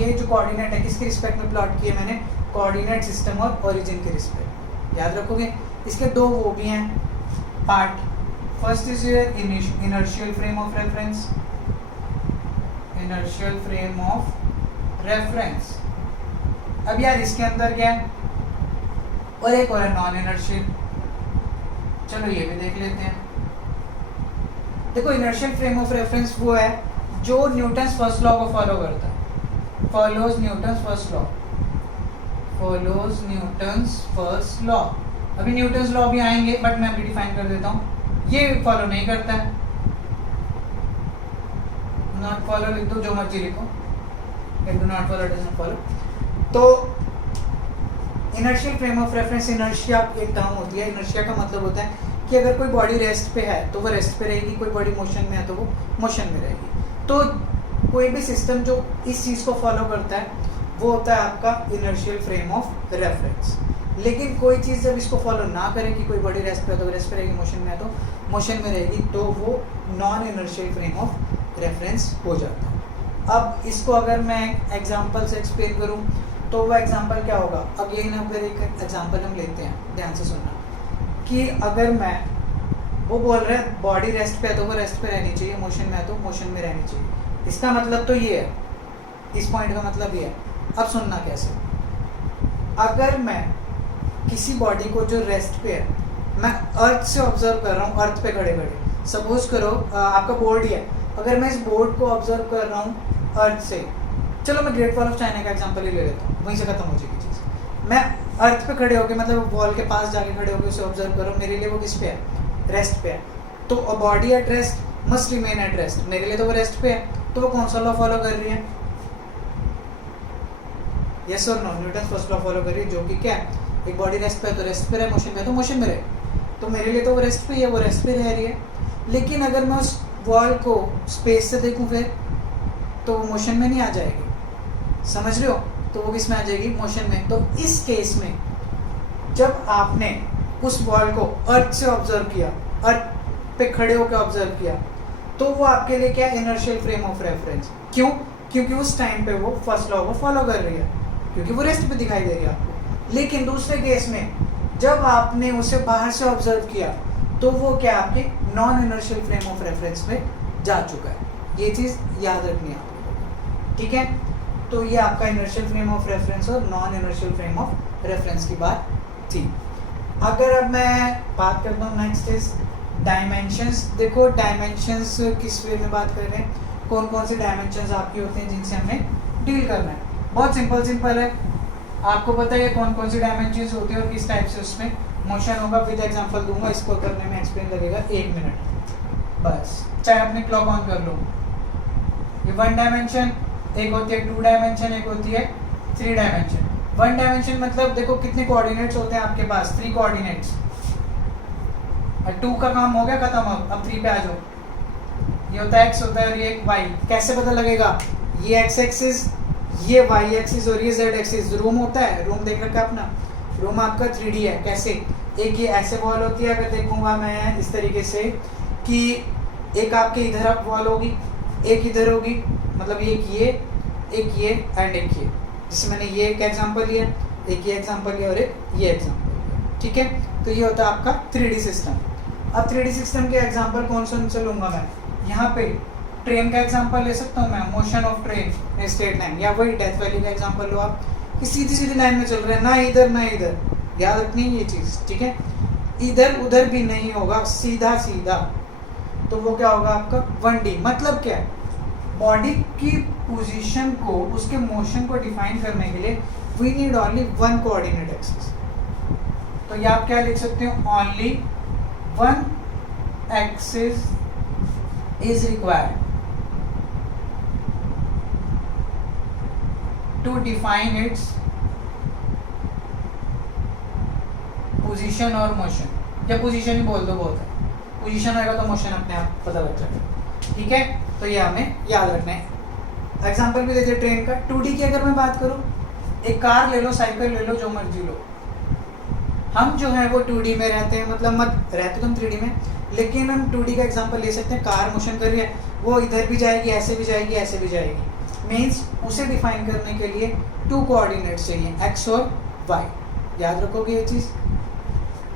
ये जो कोऑर्डिनेट है किसके रिस्पेक्ट में प्लॉट किए मैंने? कोऑर्डिनेट सिस्टम और ओरिजिन के रिस्पेक्ट। याद रखोगे। इसके दो वो भी हैं part. First is inertial frame of reference, inertial frame of reference. अब यार इसके अंदर क्या है? और एक और है नॉन इनर्शियल। चलो ये भी देख लेते हैं। देखो इनर्शियल फ्रेम ऑफ रेफरेंस वो है जो न्यूटन्स फर्स्ट लॉ को फॉलो करता है। Follows Newton's first law, follows Newton's first law. अभी न्यूटन्स लॉ भी आएंगे बट मैं अभी डिफाइन कर देता हूँ। ये फॉलो नहीं करता है, नॉट फॉलो लिख दो, जो मर्जी लिखो, it do not follow, doesn't follow. तो inertial frame of reference, inertia एक टर्म होती है। इनर्शिया का मतलब होता है कि अगर कोई बॉडी रेस्ट पे है तो वो रेस्ट पे रहेगी, कोई बॉडी मोशन में है तो वो मोशन में रहेगी। तो कोई भी सिस्टम जो इस चीज़ को फॉलो करता है वो होता है आपका इनर्शियल फ्रेम ऑफ रेफरेंस। लेकिन कोई चीज़ जब इसको फॉलो ना करे कि कोई बॉडी रेस्ट पे है तो रेस्ट पे रहेगी, मोशन में है तो मोशन में रहेगी, तो वो non inertial frame of reference हो जाता है। अब इसको अगर मैं एग्जांपल से एक्सप्लेन करूं तो वो एग्जांपल क्या होगा? अगेन अगर एक एग्जांपल हम लेते हैं, ध्यान से सुनना, कि अगर मैं, वो बोल रहे हैं बॉडी रेस्ट पे है तो वो रेस्ट पे रहनी चाहिए, मोशन में है तो मोशन में रहनी चाहिए। इसका मतलब तो ये है, इस पॉइंट का मतलब ये है। अब सुनना कैसे, अगर मैं किसी बॉडी को जो रेस्ट पे है, मैं अर्थ से ऑब्जर्व कर रहा हूँ, अर्थ पे खड़े खड़े, सपोज करो आपका बोर्ड ही है, अगर मैं इस बोर्ड को ऑब्जर्व कर रहा हूँ अर्थ से, चलो मैं ग्रेट वॉल ऑफ चाइना का एग्जांपल ही ले लेता हूँ, वहीं से खत्म हो जाएगी चीज़। मैं अर्थ पे खड़े होकर, मतलब वॉल के पास जाके खड़े होकर उसे ऑब्जर्व कर रहा हूँ, मेरे लिए वो किस पे है, रेस्ट पे है। तो body at rest must remain at rest, मेरे लिए तो वो रेस्ट पे है, तो वो कौन सा लॉ फॉलो कर रही है, यस और no, Newton first law follow कर रही है, जो कि क्या है, एक बॉडी रेस्ट पे है तो रेस्ट पे रहे, मोशन पे है तो मोशन में रहे, तो मेरे लिए तो वो रेस्ट पे ही है, वो रेस्ट पे रह रही है। लेकिन अगर मैं उस वॉल को स्पेस से देखूं फिर तो वो मोशन में नहीं आ जाएगी, समझ रहे हो, तो वो किस में आ जाएगी, मोशन में। तो इस केस में जब आपने उस वॉल को अर्थ से ऑब्जर्व किया, अर्थ पे खड़े होकर ऑब्जर्व किया, तो वो आपके लिए क्या, इनर्शियल फ्रेम ऑफ रेफरेंस। क्यों, क्योंकि उस टाइम पे वो फर्स्ट लॉ को फॉलो कर रही है, क्योंकि वो रेस्ट पे दिखाई दे रही है आपको। लेकिन दूसरे केस में जब आपने उसे बाहर से ऑब्जर्व किया, तो वो क्या आपके non inertial frame of reference में जा चुका है। ये चीज़ याद रखनी है आपको, ठीक है। तो ये आपका इनर्शियल फ्रेम ऑफ रेफरेंस और non inertial frame of reference की बात थी। अगर अब मैं बात करता हूँ नेक्स्ट इज डायमेंशंस। देखो डायमेंशंस किस वे में बात कर रहे हैं, कौन कौन से डायमेंशंस आपके होते हैं जिनसे हमें डील करना है। बहुत सिंपल है, आपको पता है कौन कौन सी डायमेंशंस होती है और किस टाइप से उसमें मोशन होगा। विद एग्जांपल दूंगा, इसको करने में एक्सप्लेन लगेगा 1 मिनट बस। चाहे अपनी क्लॉक ऑन कर लो, ये 1 डायमेंशन, एक होती है 2 डायमेंशन, एक होती है 3 डायमेंशन। 1 डायमेंशन मतलब देखो कितने कोऑर्डिनेट्स होते हैं आपके पास, 3 कोऑर्डिनेट्स। 2 का काम हो गया खत्म, अब 3 पे आ जाओ। ये होता है x होता है और ये y। कैसे पता लगेगा, ये x एक्सिस, ये y एक्सिस और ये z एक्सिस। रूम होता है, रूम देख रखा है अपना, रूम आपका 3D है। कैसे, एक ये ऐसे वॉल होती है, अगर देखूंगा मैं इस तरीके से कि एक आपके इधर आप वॉल होगी, एक इधर होगी, मतलब एक ये एंड एक ये। जैसे मैंने ये एक एग्जांपल लिया, एक ये एग्जांपल लिया और एक ये एग्जांपल लिया, ठीक है। तो ये होता है आपका 3D सिस्टम। अब 3D सिस्टम के एग्जांपल कौन सा लूँगा मैं, यहाँ पे ट्रेन का एग्जांपल ले सकता हूँ मैं, motion of train straight line, या वही डेथ वैली का एग्जांपल लो आप, कि सीधी सीधी लाइन में चल रहे हैं, ना इधर ना इधर। याद रखनी है ये चीज़, ठीक है। इधर उधर भी नहीं होगा, सीधा सीधा। तो वो क्या होगा आपका 1D। मतलब क्या है, बॉडी की पोजीशन को, उसके मोशन को डिफाइन करने के लिए we need only 1 coordinate axis. तो ये आप क्या लिख सकते हो, only 1 axis is required to define its position और motion, या पोजीशन ही बोल दो, बहुत है, पोजीशन होगा तो मोशन अपने आप पता लग जाएगा, ठीक है। तो ये हमें याद रखना है। एग्जांपल भी देखिए ट्रेन का। 2D की अगर मैं बात करूँ, एक कार ले लो, साइकिल ले लो, जो मर्जी लो, हम जो है वो 2D में रहते हैं, मतलब मत रहते तुम 3D में, लेकिन हम 2D का एग्जांपल ले सकते हैं। कार मोशन कर रही है, वो इधर भी जाएगी, ऐसे भी जाएगी, ऐसे भी जाएगी। मीन्स उसे डिफाइन करने के लिए 2 कोऑर्डिनेट्स चाहिए, x और y। याद रखोगे ये चीज़।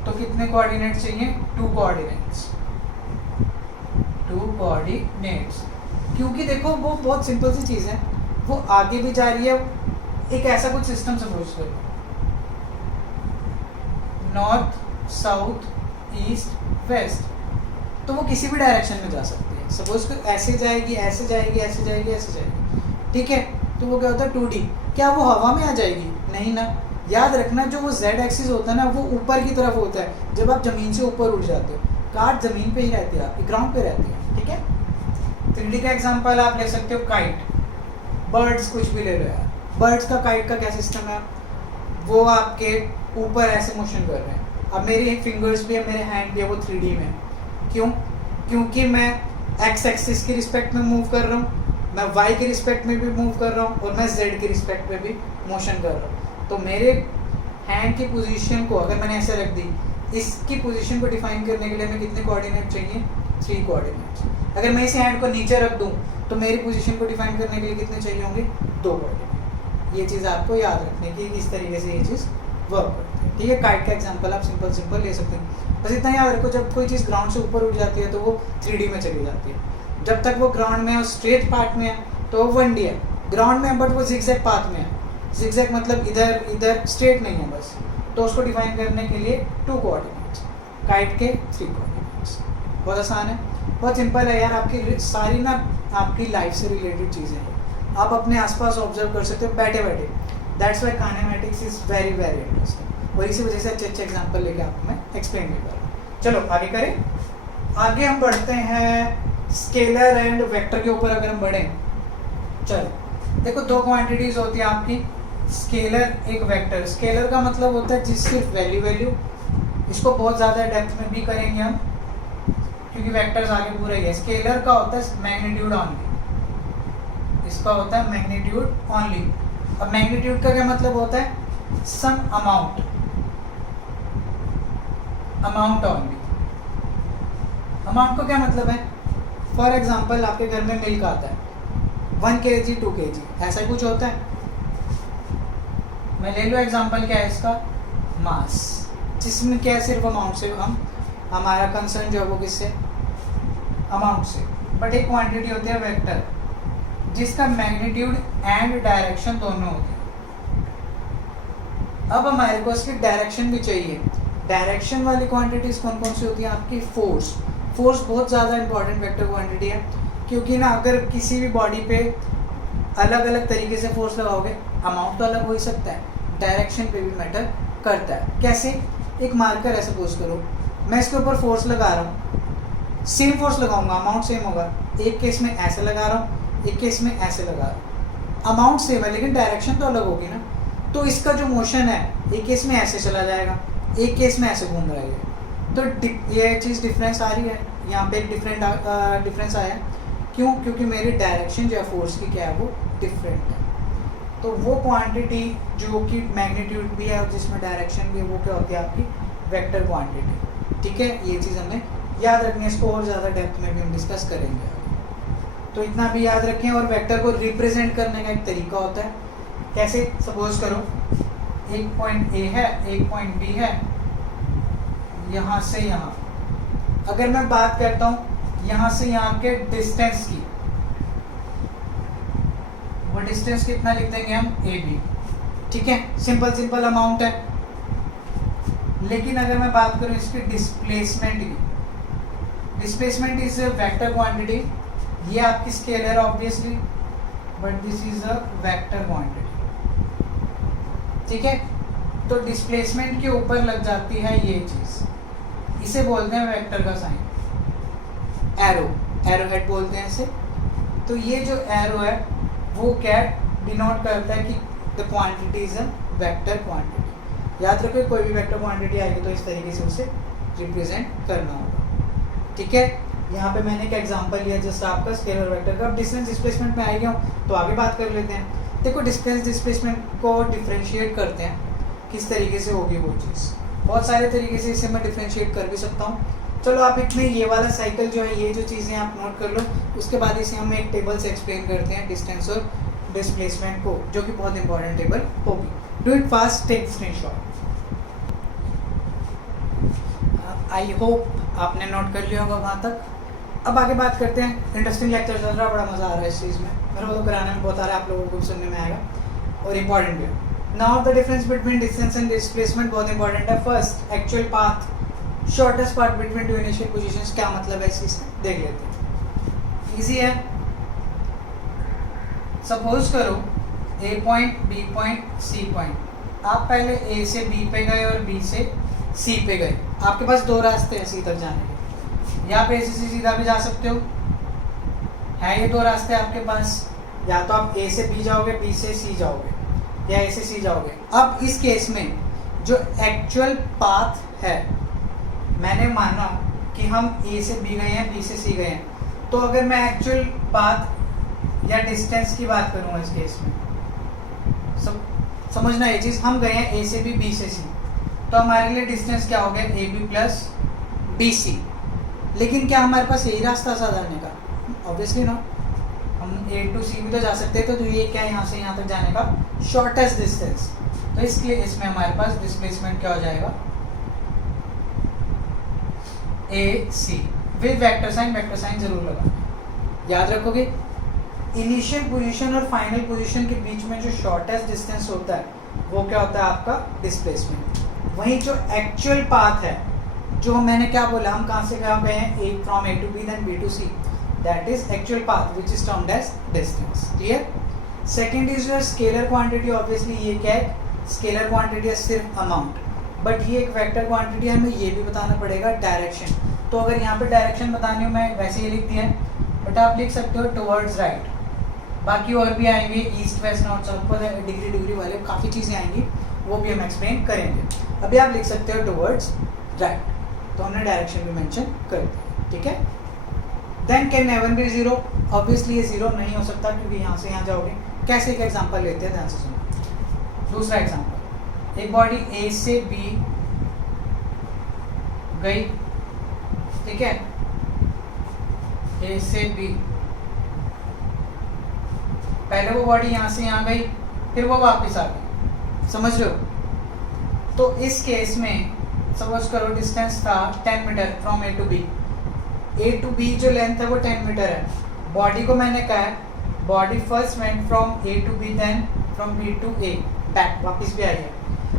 तो कितने कोऑर्डिनेट्स चाहिए, 2 कोऑर्डिनेट्स। 2 कोऑर्डिनेट्स, क्योंकि देखो वो बहुत सिंपल सी चीज़ है, वो आगे भी जा रही है। एक ऐसा कुछ सिस्टम सपोज करो, नॉर्थ साउथ ईस्ट वेस्ट, तो वो किसी भी डायरेक्शन में जा सकती है। सपोज कर ऐसे जाएगी, ऐसे जाएगी, ऐसे जाएगी, ऐसे जाएगी, ठीक है। तो वो क्या होता है 2D। क्या वो हवा में आ जाएगी, नहीं ना। याद रखना, जो वो z एक्सिस होता है ना, वो ऊपर की तरफ होता है। जब आप ज़मीन से ऊपर उठ जाते हो, कार ज़मीन पे ही रहती है, आपकी ग्राउंड पे रहती है, ठीक है। 3D का एग्जाम्पल आप ले सकते हो काइट, बर्ड्स, कुछ भी ले लो यार। बर्ड्स का, काइट का क्या सिस्टम है, वो आपके ऊपर ऐसे मोशन कर रहे हैं। अब मेरी फिंगर्स भी है, मेरे हैंड भी है, वो 3D में। क्यों, क्योंकि मैं x एक्सिस की रिस्पेक्ट में मूव कर रहा हूँ, मैं y की रिस्पेक्ट में भी मूव कर रहा हूँ, और मैं z की रिस्पेक्ट में भी मोशन कर रहा हूँ। तो मेरे हैंड की पोजीशन को अगर मैंने ऐसे रख दी, इसकी पोजीशन को डिफाइन करने के लिए हमें कितने कोऑर्डिनेट चाहिए, 3 कोऑर्डिनेट्स। अगर मैं इस हैंड को नीचे रख दूँ, तो मेरी पोजीशन को डिफाइन करने के लिए कितने चाहिए होंगे, 2 कोऑर्डिनेट। ये चीज़ आपको याद रखने की, इस तरीके से ये चीज़ वर्क करती है, ठीक है। काइट का एग्जांपल आप सिंपल ले सकते हैं। बस इतना याद रखो, जब कोई चीज़ ग्राउंड से ऊपर उठ जाती है तो वो 3D में चली जाती है। जब तक वो ग्राउंड में और स्ट्रेट पार्ट में है तो वो 1D है। ग्राउंड में बट वो जिगजैग पाथ में है, जिगजैग मतलब इधर इधर स्ट्रेट नहीं है बस, तो उसको डिफाइन करने के लिए 2 कोऑर्डिनेट्स, काइट के 3 कोऑर्डिनेट्स। बहुत आसान है, बहुत सिंपल है यार। आपकी सारी ना आपकी लाइफ से रिलेटेड चीज़ें हैं, आप अपने आसपास ऑब्जर्व कर सकते हो बैठे बैठे। That's why kinematics is very very interesting, और इसी वजह से अच्छे अच्छे एग्जाम्पल लेके आपको मैं एक्सप्लेन भी कर रहा हूँ। चलो आगे करें। आगे हम बढ़ते हैं स्केलर एंड वेक्टर के ऊपर। अगर हम बढ़ें, चलो देखो 2 क्वांटिटीज होती है आपकी, स्केलर एक वेक्टर। स्केलर का मतलब होता है जिस सिर्फ वैल्यू, इसको बहुत ज़्यादा डेप्थ में भी करेंगे हम क्योंकि वेक्टर्स आगे पूरा ही है। स्केलर का होता है मैग्नीट्यूड ऑनली, इसका होता है मैग्नीट्यूड ऑनली। अब मैग्नीट्यूड का क्या मतलब होता है? Some amount only. अमाउंट का क्या मतलब है? फॉर एग्जाम्पल आपके घर में मिल्क आता है 1 kg 2 kg, ऐसा कुछ होता है। मैं ले लो एग्जाम्पल क्या है इसका, मास, जिसमें क्या है सिर्फ अमाउंट से हम हमारा कंसर्न जो है वो किससे, अमाउंट से। बट एक क्वांटिटी होती है वेक्टर, जिसका मैग्नीट्यूड एंड डायरेक्शन दोनों होते हैं। अब हमारे को इसकी डायरेक्शन भी चाहिए। डायरेक्शन वाली क्वांटिटीज कौन कौन सी होती हैं आपकी? फोर्स बहुत ज़्यादा इंपॉर्टेंट वेक्टर क्वांटिटी है, क्योंकि ना अगर किसी भी बॉडी पे अलग अलग तरीके से फोर्स लगाओगे, अमाउंट तो अलग हो ही सकता है, डायरेक्शन पे भी मैटर करता है। कैसे? एक मार्कर है सपोज करो, मैं इसके ऊपर फोर्स लगा रहा हूँ, सेम फोर्स लगाऊंगा, अमाउंट सेम होगा। एक केस में ऐसे लगा रहा हूँ, एक केस में ऐसे लगा रहा हूँ, अमाउंट सेम है लेकिन डायरेक्शन तो अलग होगी ना। तो इसका जो मोशन है एक केस में ऐसे चला जाएगा, एक केस में ऐसे घूम रहा है। तो ये चीज़ डिफरेंस आ रही है यहाँ पे, एक डिफरेंस आया। क्यों? क्योंकि मेरी डायरेक्शन जो है फोर्स की क्या है वो डिफरेंट है। तो वो क्वांटिटी जो कि मैग्नीट्यूड भी है और जिसमें डायरेक्शन भी है, वो क्या होती है आपकी वेक्टर क्वांटिटी। ठीक है, ये चीज़ हमें याद रखनी है। इसको और ज़्यादा डेप्थ में भी हम डिस्कस करेंगे, तो इतना भी याद रखें। और वेक्टर को रिप्रेजेंट करने का एक तरीका होता है। कैसे? सपोज करो एक पॉइंट ए है, एक पॉइंट बी है, यहाँ से यहाँ अगर मैं बात करता हूँ यहाँ से यहाँ के डिस्टेंस की, वो डिस्टेंस कितना लिख देंगे हम? A B. ठीक है, सिंपल अमाउंट है। लेकिन अगर मैं बात करूँ इसकी डिस्प्लेसमेंट की, displacement is a vector quantity. ये आपकी scalar obviously, but this is a vector quantity. ठीक है, तो डिस्प्लेसमेंट के ऊपर लग जाती है ये चीज, इसे बोलते हैं वेक्टर का साइन, एरो हेड बोलते हैं इसे। तो ये जो एरो है वो क्या डिनोट करता है कि the quantity is a vector quantity. याद रखो, कोई भी वेक्टर क्वांटिटी आएगी तो इस तरीके से उसे रिप्रेजेंट करना होगा। ठीक है, यहाँ पे मैंने एक एग्जांपल लिया जस्ट आपका स्केलर वेक्टर का। अब डिस्टेंस डिस्प्लेसमेंट में आ गया हूँ तो आगे बात कर लेते हैं। देखो डिस्टेंस डिस्प्लेसमेंट को डिफ्रेंशिएट करते हैं, किस तरीके से होगी वो चीज़। बहुत सारे तरीके से इसे मैं डिफ्रेंशिएट कर भी सकता हूँ। चलो आप इतने ये वाला साइकिल जो है, ये जो चीज़ें आप नोट कर लो, उसके बाद इसे हम एक टेबल से एक्सप्लेन करते हैं डिस्टेंस और डिस्प्लेसमेंट को, जो कि बहुत इंपॉर्टेंट टेबल होगी। Do it fast, take screenshot. I hope आपने नोट कर लिया होगा वहाँ तक। अब आगे बात करते हैं। इंटरेस्टिंग लेक्चर चल रहा है, बड़ा मज़ा आ रहा है इस चीज़ में, मेरे को तो कराने में बहुत आ रहा है, आप लोगों को भी सुनने में आएगा और इम्पॉर्टेंट भी है। Now the difference between distance and displacement बहुत इंपॉर्टेंट है। First, actual path, shortest path between two initial positions, क्या मतलब है इस चीज़ का देख लेते हैं। इजी है। सपोज करो A point, B point, C point. आप पहले ए से बी पे गए और बी से सी पे गए। आपके पास 2 रास्ते हैं सी तक जाने के, या पे ए से सी सीधा भी जा सकते हो, है ये 2 रास्ते आपके पास। या तो आप ए से बी जाओगे, बी से सी जाओगे, या ए से सी जाओगे। अब इस केस में जो एक्चुअल पाथ है, मैंने माना कि हम ए से बी गए हैं, बी से सी गए हैं, तो अगर मैं एक्चुअल पाथ या डिस्टेंस की बात करूँगा इस केस में, समझना ये चीज़, हम गए हैं ए से बी, बी से सी, तो हमारे लिए डिस्टेंस क्या हो गया? A B plus B C. लेकिन क्या हमारे पास यही रास्ता था जाने का? Obviously not. हम ए टू सी भी तो जा सकते थे, तो ये क्या है यहाँ से यहाँ तक जाने का शॉर्टेस्ट डिस्टेंस। तो इसलिए इसमें हमारे पास डिस्प्लेसमेंट क्या हो जाएगा? ए सी विद वेक्टर साइन जरूर लगा, याद रखोगे। इनिशियल पोजीशन और फाइनल पोजीशन के बीच में जो शॉर्टेस्ट डिस्टेंस होता है वो क्या होता है आपका डिस्प्लेसमेंट। वहीं जो एक्चुअल पाथ है, जो मैंने क्या बोला, हम कहाँ से कहाँ गए हैं, A from A to B then B to C, that is actual path which is termed as distance. Clear. Second is your scalar quantity. Obviously ये क्या है, स्केलर क्वांटिटी है सिर्फ अमाउंट, बट ये एक वेक्टर क्वांटिटी है, हमें ये भी बताना पड़ेगा डायरेक्शन। तो अगर यहाँ पे डायरेक्शन बतानी हो, मैं वैसे ही लिख दिया है, बट आप लिख सकते हो टुवर्ड्स राइट। बाकी और भी आएंगे, ईस्ट वेस्ट नॉर्थ साउथ पर डिग्री वाले काफ़ी चीज़ें आएंगी, वो भी हम एक्सप्लेन करेंगे। अभी आप लिख सकते हो टुवर्ड्स राइट, तो हमने डायरेक्शन भी मेंशन कर दिया। ठीक है। Then can never be zero. Obviously ये जीरो नहीं हो सकता क्योंकि यहाँ से यहाँ जाओगे। कैसे एक एग्जांपल लेते हैं, ध्यान से सुनो। दूसरा एग्जांपल, एक बॉडी ए से बी गई, ठीक है, ए से बी, पहले वो बॉडी यहाँ से यहाँ गई, फिर वो वापस आ गई, समझ रहे हो। तो इस केस में सपोज करो डिस्टेंस था 10 metre from A to B. A to B जो लेंथ है वो 10 मीटर है। बॉडी को मैंने कहा है body first went from A to B then from B to A, back वापस भी आई है।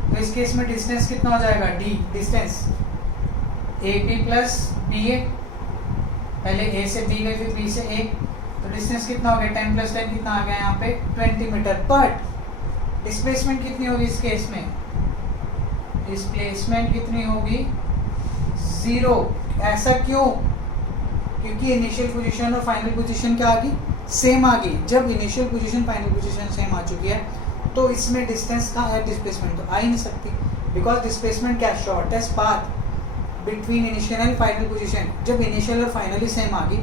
तो इस केस में डिस्टेंस कितना हो जाएगा, D distance A B plus B A. पहले ए से बी गई, फिर बी से ए, तो डिस्टेंस कितना हो गया, 10 प्लस 10 कितना आ गया यहाँ पे 20 मीटर। बट डिस्प्लेसमेंट कितनी होगी इस केस में, डिस्प्लेसमेंट कितनी होगी, 0। ऐसा क्यों, क्योंकि इनिशियल पोजीशन और फाइनल पोजीशन क्या आ गई, सेम आ गई। जब initial position final position same आ चुकी है तो इसमें डिस्टेंस का डिस्प्लेसमेंट तो आ ही नहीं सकती, बिकॉज डिस्प्लेसमेंट क्या, shortest path between initial and final position. जब इनिशियल और फाइनली सेम आ गई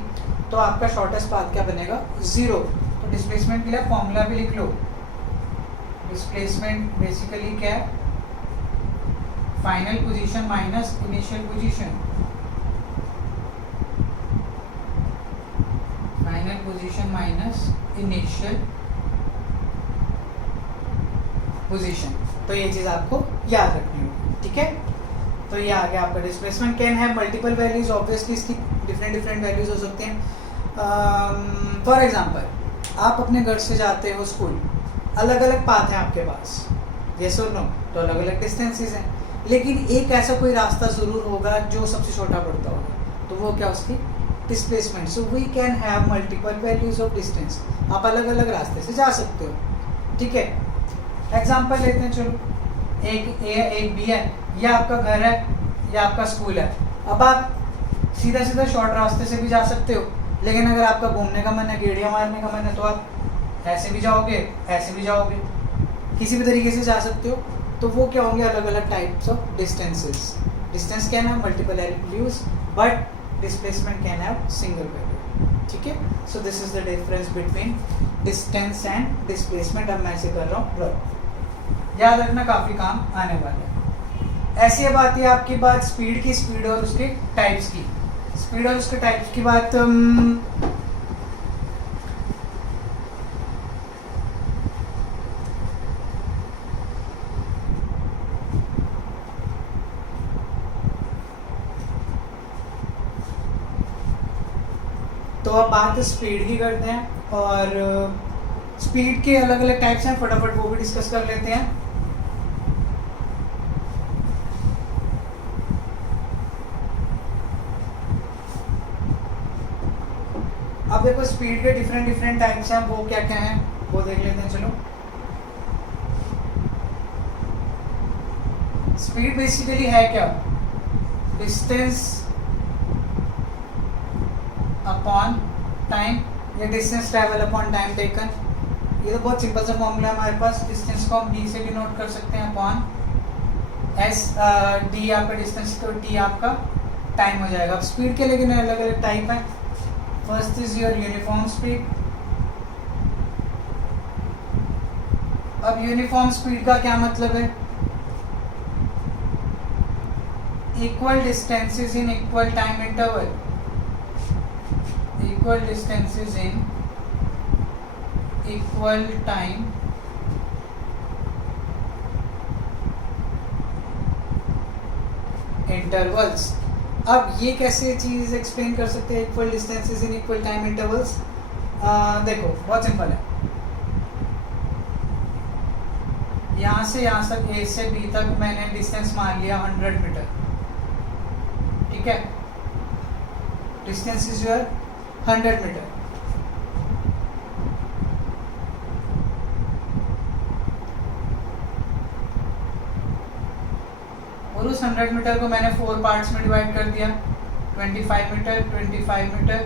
तो आपका शॉर्टेस्ट पाथ क्या बनेगा, 0। तो डिस्प्लेसमेंट के लिए फॉर्मूला भी लिख लो। डिस्प्लेसमेंट बेसिकली क्या है, final position minus initial position, final position minus initial position. तो ये चीज आपको याद रखनी होगी, ठीक है। तो ये आ गया आपका डिस्प्लेसमेंट। कैन है मल्टीपल वैल्यूज, ऑब्वियसली इसकी डिफरेंट वैल्यूज हो सकते हैं। फॉर एग्जांपल आप अपने घर से जाते हो स्कूल, अलग अलग पाथ है आपके पास, यस और नो, तो अलग अलग डिस्टेंसेस हैं, लेकिन एक ऐसा कोई रास्ता जरूर होगा जो सबसे छोटा पड़ता होगा, तो वो क्या, उसकी displacement. So we can have multiple values of distance. आप अलग अलग रास्ते से जा सकते हो, ठीक है। एग्जांपल लेते हैं, चलो, एक ए एक बी है, यह आपका घर है, यह आपका स्कूल है। अब आप सीधा सीधा शॉर्ट रास्ते से भी जा सकते हो, लेकिन अगर आपका घूमने का मन है, गेड़ियाँ मारने का मन है, तो आप ऐसे भी जाओगे, ऐसे भी जाओगे, किसी भी तरीके से जा सकते हो। तो वो क्या होंगे, अलग अलग types of distances. Distance can have multiple values but displacement can have single value, ठीक है। So this is the difference between distance and displacement. अब मैं ऐसे कर रहा हूँ ड्रॉ, याद रखना, काफी काम आने वाला है। ऐसी अब आती है आपकी बात स्पीड की, स्पीड और उसके टाइप्स की। स्पीड और उसके टाइप्स की बात तो अब बात स्पीड की करते हैं, और स्पीड के अलग अलग टाइप्स हैं, फटाफट वो भी डिस्कस कर लेते हैं। अब देखो स्पीड के डिफरेंट टाइप्स हैं, वो क्या क्या हैं वो देख लेते हैं। चलो, स्पीड बेसिकली है क्या, डिस्टेंस अपॉन टाइम, या distance travel upon time taken. ये तो बहुत सिंपल सा फॉर्मूला है हमारे पास। डिस्टेंस को हम डी से डिनोट कर सकते हैं अपॉन एस, डी आपका डिस्टेंस तो टी आपका टाइम हो जाएगा। अब स्पीड के लेकिन अलग अलग टाइप है। First is your uniform speed. अब यूनिफॉर्म स्पीड का क्या मतलब है, equal distances in equal time interval, equal distances in equal time intervals। अब ये कैसे चीज एक्सप्लेन कर सकते हैं, equal distances in equal time intervals. देखो बहुत सिंपल है, यहाँ से यहाँ तक ए से बी तक मैंने डिस्टेंस मान लिया 100 मीटर, ठीक है, डिस्टेंस इज योर 100 मीटर। और उस 100 मीटर को मैंने 4 पार्ट्स में डिवाइड कर दिया, 25 metre, 25 metre,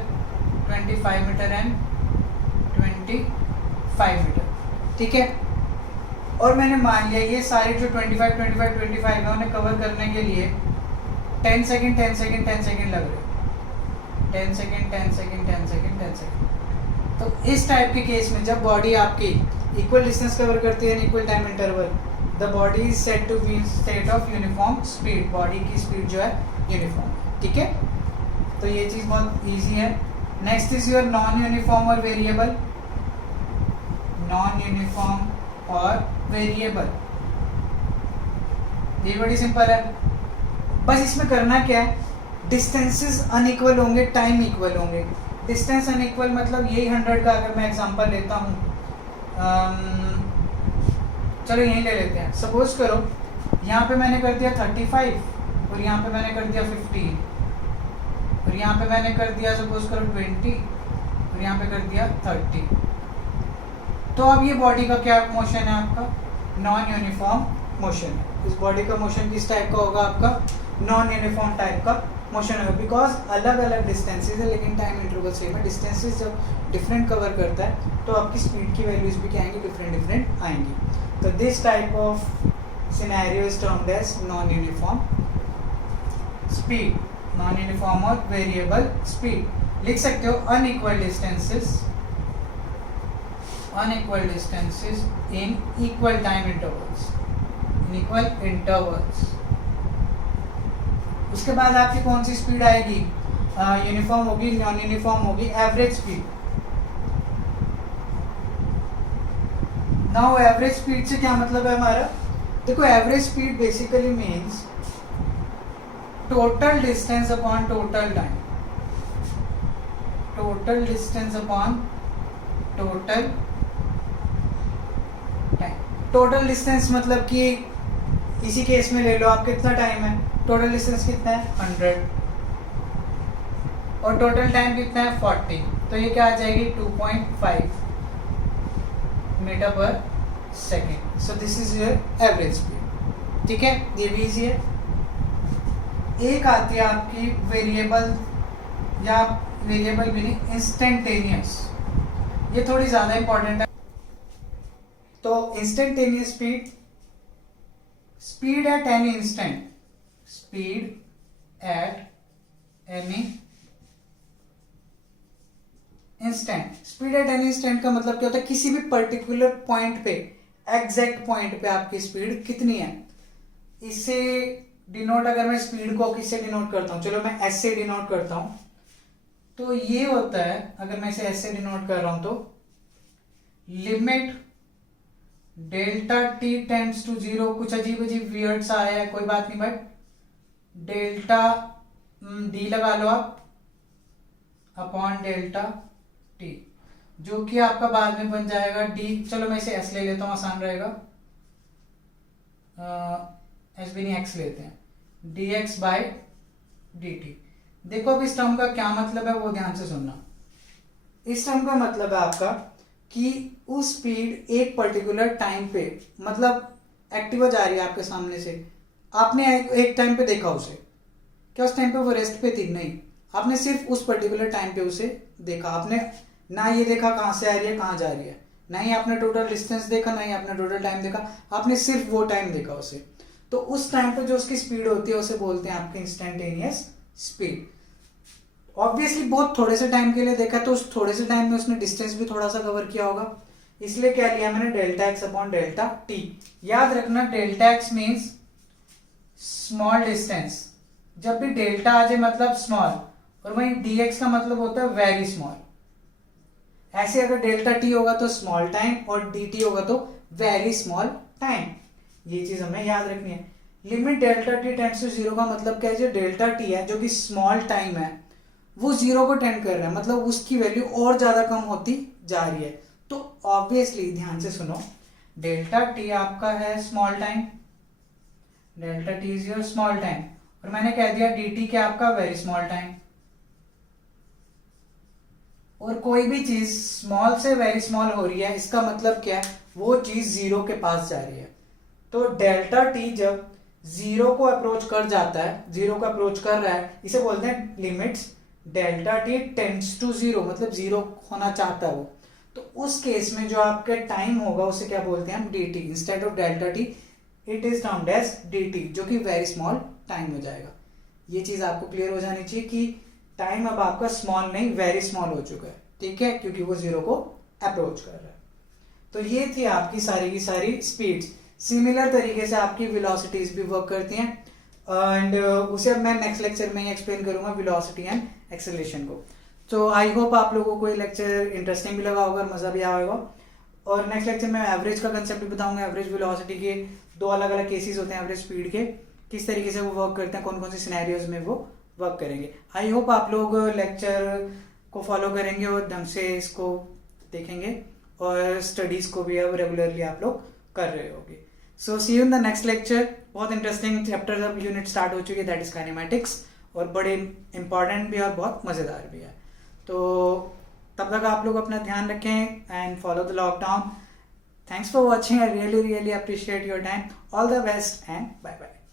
25 metre and 25 metre, ठीक है। और मैंने मान लिया ये सारे जो 25, 25, 25 है उन्हें कवर करने के लिए 10 सेकेंड 10 सेकेंड 10 सेकेंड लग रहे, 10 सेकेंड 10 सेकेंड 10 सेकेंड 10 सेकेंड। तो इस टाइप के केस में जब बॉडी आपकी इक्वल डिस्टेंस कवर करती है, equal time interval, the body is said to be in state of uniform speed, body की स्पीड जो है यूनिफॉर्म, ठीक है। तो ये चीज़ बहुत ईजी है। Next is your non uniform और वेरिएबल, नॉन यूनिफॉर्म और वेरिएबल, ये बड़ी सिंपल है। बस इसमें करना क्या है, डिस्टेंसेस अनइक्वल होंगे, टाइम इक्वल होंगे। डिस्टेंस अनइक्वल मतलब यही 100 का अगर मैं एग्जांपल लेता हूँ, चलो यहीं ले लेते हैं। सपोज करो यहाँ पे मैंने कर दिया 35 और यहाँ पे मैंने कर दिया 15 और यहाँ पे मैंने कर दिया सपोज करो 20 और यहाँ पे कर दिया 30। तो अब ये बॉडी का क्या मोशन है आपका, नॉन यूनिफॉर्म मोशन है। इस बॉडी का मोशन किस टाइप का होगा आपका, नॉन यूनिफॉर्म टाइप का मोशन होगा, बिकॉज अलग अलग डिस्टेंसेज है लेकिन टाइम इंटरवल सेम है। डिस्टेंसेज जब डिफरेंट कवर करता है तो आपकी स्पीड की वैल्यूज भी क्या आएंगी, डिफरेंट डिफरेंट आएंगी। तो this type of scenario is termed as non uniform speed, non uniform और वेरिएबल स्पीड। लिख सकते हो unequal distances, unequal distances in equal time intervals, in equal intervals। उसके बाद आपकी कौन सी स्पीड आएगी, यूनिफॉर्म होगी, नॉन यूनिफॉर्म होगी, average speed. Now average speed से क्या मतलब है हमारा, देखो average speed basically means total distance upon total time, total distance upon total time. Total distance मतलब कि इसी केस में ले लो आप, कितना टाइम है, टोटल डिस्टेंस कितना है 100 और टोटल टाइम कितना है 40, तो ये क्या आ जाएगी 2.5 मीटर पर second. So this is your average speed, ठीक है, ये भी इजी है। एक आती है आपकी वेरिएबल, या वेरिएबल भी नहीं, इंस्टेंटेनियस, ये थोड़ी ज्यादा इंपॉर्टेंट है। तो instantaneous speed, speed at any instant, speed at any instant. Speed at any instant का मतलब क्या होता है, किसी भी पर्टिकुलर पॉइंट पे, एग्जैक्ट पॉइंट पे आपकी स्पीड कितनी है। इससे डिनोट, अगर मैं स्पीड को किससे डिनोट करता हूं, चलो मैं एस से डिनोट करता हूं, तो ये होता है, अगर मैं इसे एस से डिनोट कर रहा हूं तो limit delta t tends to 0, कुछ अजीब अजीब वियर्ड सा आया है, कोई बात नहीं, बट डेल्टा डी लगा लो आप अपॉन डेल्टा टी, जो कि आपका बाद में बन जाएगा डी, चलो मैं इसे एस ले लेता हूं, आसान रहेगा, एस भी नहीं एक्स लेते हैं, D x by D T. देखो अब इस टर्म का क्या मतलब है वो ध्यान से सुनना। इस टर्म का मतलब है आपका कि उस स्पीड एक पर्टिकुलर टाइम पे, मतलब एक्टिवा जा रही है आपके सामने से, आपने एक टाइम पे देखा उसे, क्या उस टाइम पे वो रेस्ट पे थी, नहीं, आपने सिर्फ उस पर्टिकुलर टाइम पे उसे देखा। आपने ना ये देखा कहाँ से आ रही है कहाँ जा रही है, ना ही आपने टोटल डिस्टेंस देखा, ना ही आपने टोटल टाइम देखा, आपने सिर्फ वो टाइम देखा उसे। तो उस टाइम पे जो उसकी स्पीड होती है उसे बोलते हैं आपके इंस्टेंटेनियस स्पीड। ऑब्वियसली बहुत थोड़े से टाइम के लिए देखा, तो उस थोड़े से टाइम में उसने डिस्टेंस भी थोड़ा सा कवर किया होगा, इसलिए क्या लिया मैंने, delta x upon delta T. याद रखना delta x means small distance, जब भी डेल्टा आ जाए मतलब स्मॉल, और वहीं डी एक्स का मतलब होता है वेरी स्मॉल। ऐसे अगर डेल्टा टी होगा तो स्मॉल टाइम और डी टी होगा तो वेरी स्मॉल टाइम, ये चीज हमें याद रखनी है। Limit delta t tends to 0 का मतलब क्या है, जो डेल्टा टी है जो कि स्मॉल टाइम है, वो जीरो को टेंड कर रहा है, मतलब उसकी वैल्यू और ज़्यादा कम होती जा रही है। तो ऑब्वियसली ध्यान से सुनो, डेल्टा टी आपका है small time, delta T is your small time, और मैंने कह दिया डी टी क्या आपका वेरी स्मॉल टाइम। और कोई भी चीज स्मॉल से वेरी स्मॉल हो रही है, इसका मतलब क्या है, वो चीज जीरो के पास जा रही है। तो डेल्टा टी जब जीरो को अप्रोच कर जाता है, जीरो को अप्रोच कर रहा है, इसे बोलते हैं limits delta t tends to zero, मतलब जीरो होना चाहता है वो। तो उस केस में जो आपका टाइम होगा उसे क्या बोलते हैं हम, d t. Instead of delta t it is termed as d t, जो कि वेरी स्मॉल टाइम हो जाएगा। ये चीज आपको क्लियर हो जानी चाहिए कि टाइम अब आपका स्मॉल नहीं वेरी स्मॉल हो चुका है, ठीक है, क्योंकि वो जीरो को अप्रोच कर रहा है। तो ये थी आपकी सारी की सारी स्पीड्स। सिमिलर तरीके से आपकी वेलोसिटीज भी वर्क करती हैं, एंड उसे अब मैं नेक्स्ट लेक्चर में ही एक्सप्लेन करूंगा, वेलोसिटी एंड एक्सेलरेशन को। तो आई होप आप लोगों को ये लेक्चर इंटरेस्टिंग भी लगा होगा और मजा भी आएगा। और नेक्स्ट लेक्चर में एवरेज का कंसेप्ट भी बताऊंगा। एवरेज वेलोसिटी के दो अलग अलग केसेस होते हैं, एवरेज स्पीड के, किस तरीके से वो वर्क करते हैं, कौन कौन से सिनेरियोज में वो वर्क करेंगे। आई होप आप लोग लेक्चर को फॉलो करेंगे और ढंग से इसको देखेंगे, और स्टडीज को भी अब रेगुलरली आप लोग कर रहे होगे। So see you in the next lecture. बहुत इंटरेस्टिंग चैप्टर अब यूनिट स्टार्ट हो चुकी है, दैट इज काइनेमैटिक्स, और बड़े इंपॉर्टेंट भी और बहुत मजेदार भी है। तो तब तक आप लोग अपना ध्यान रखें and follow the lockdown. Thanks for watching, I really appreciate your time. All the best and bye bye.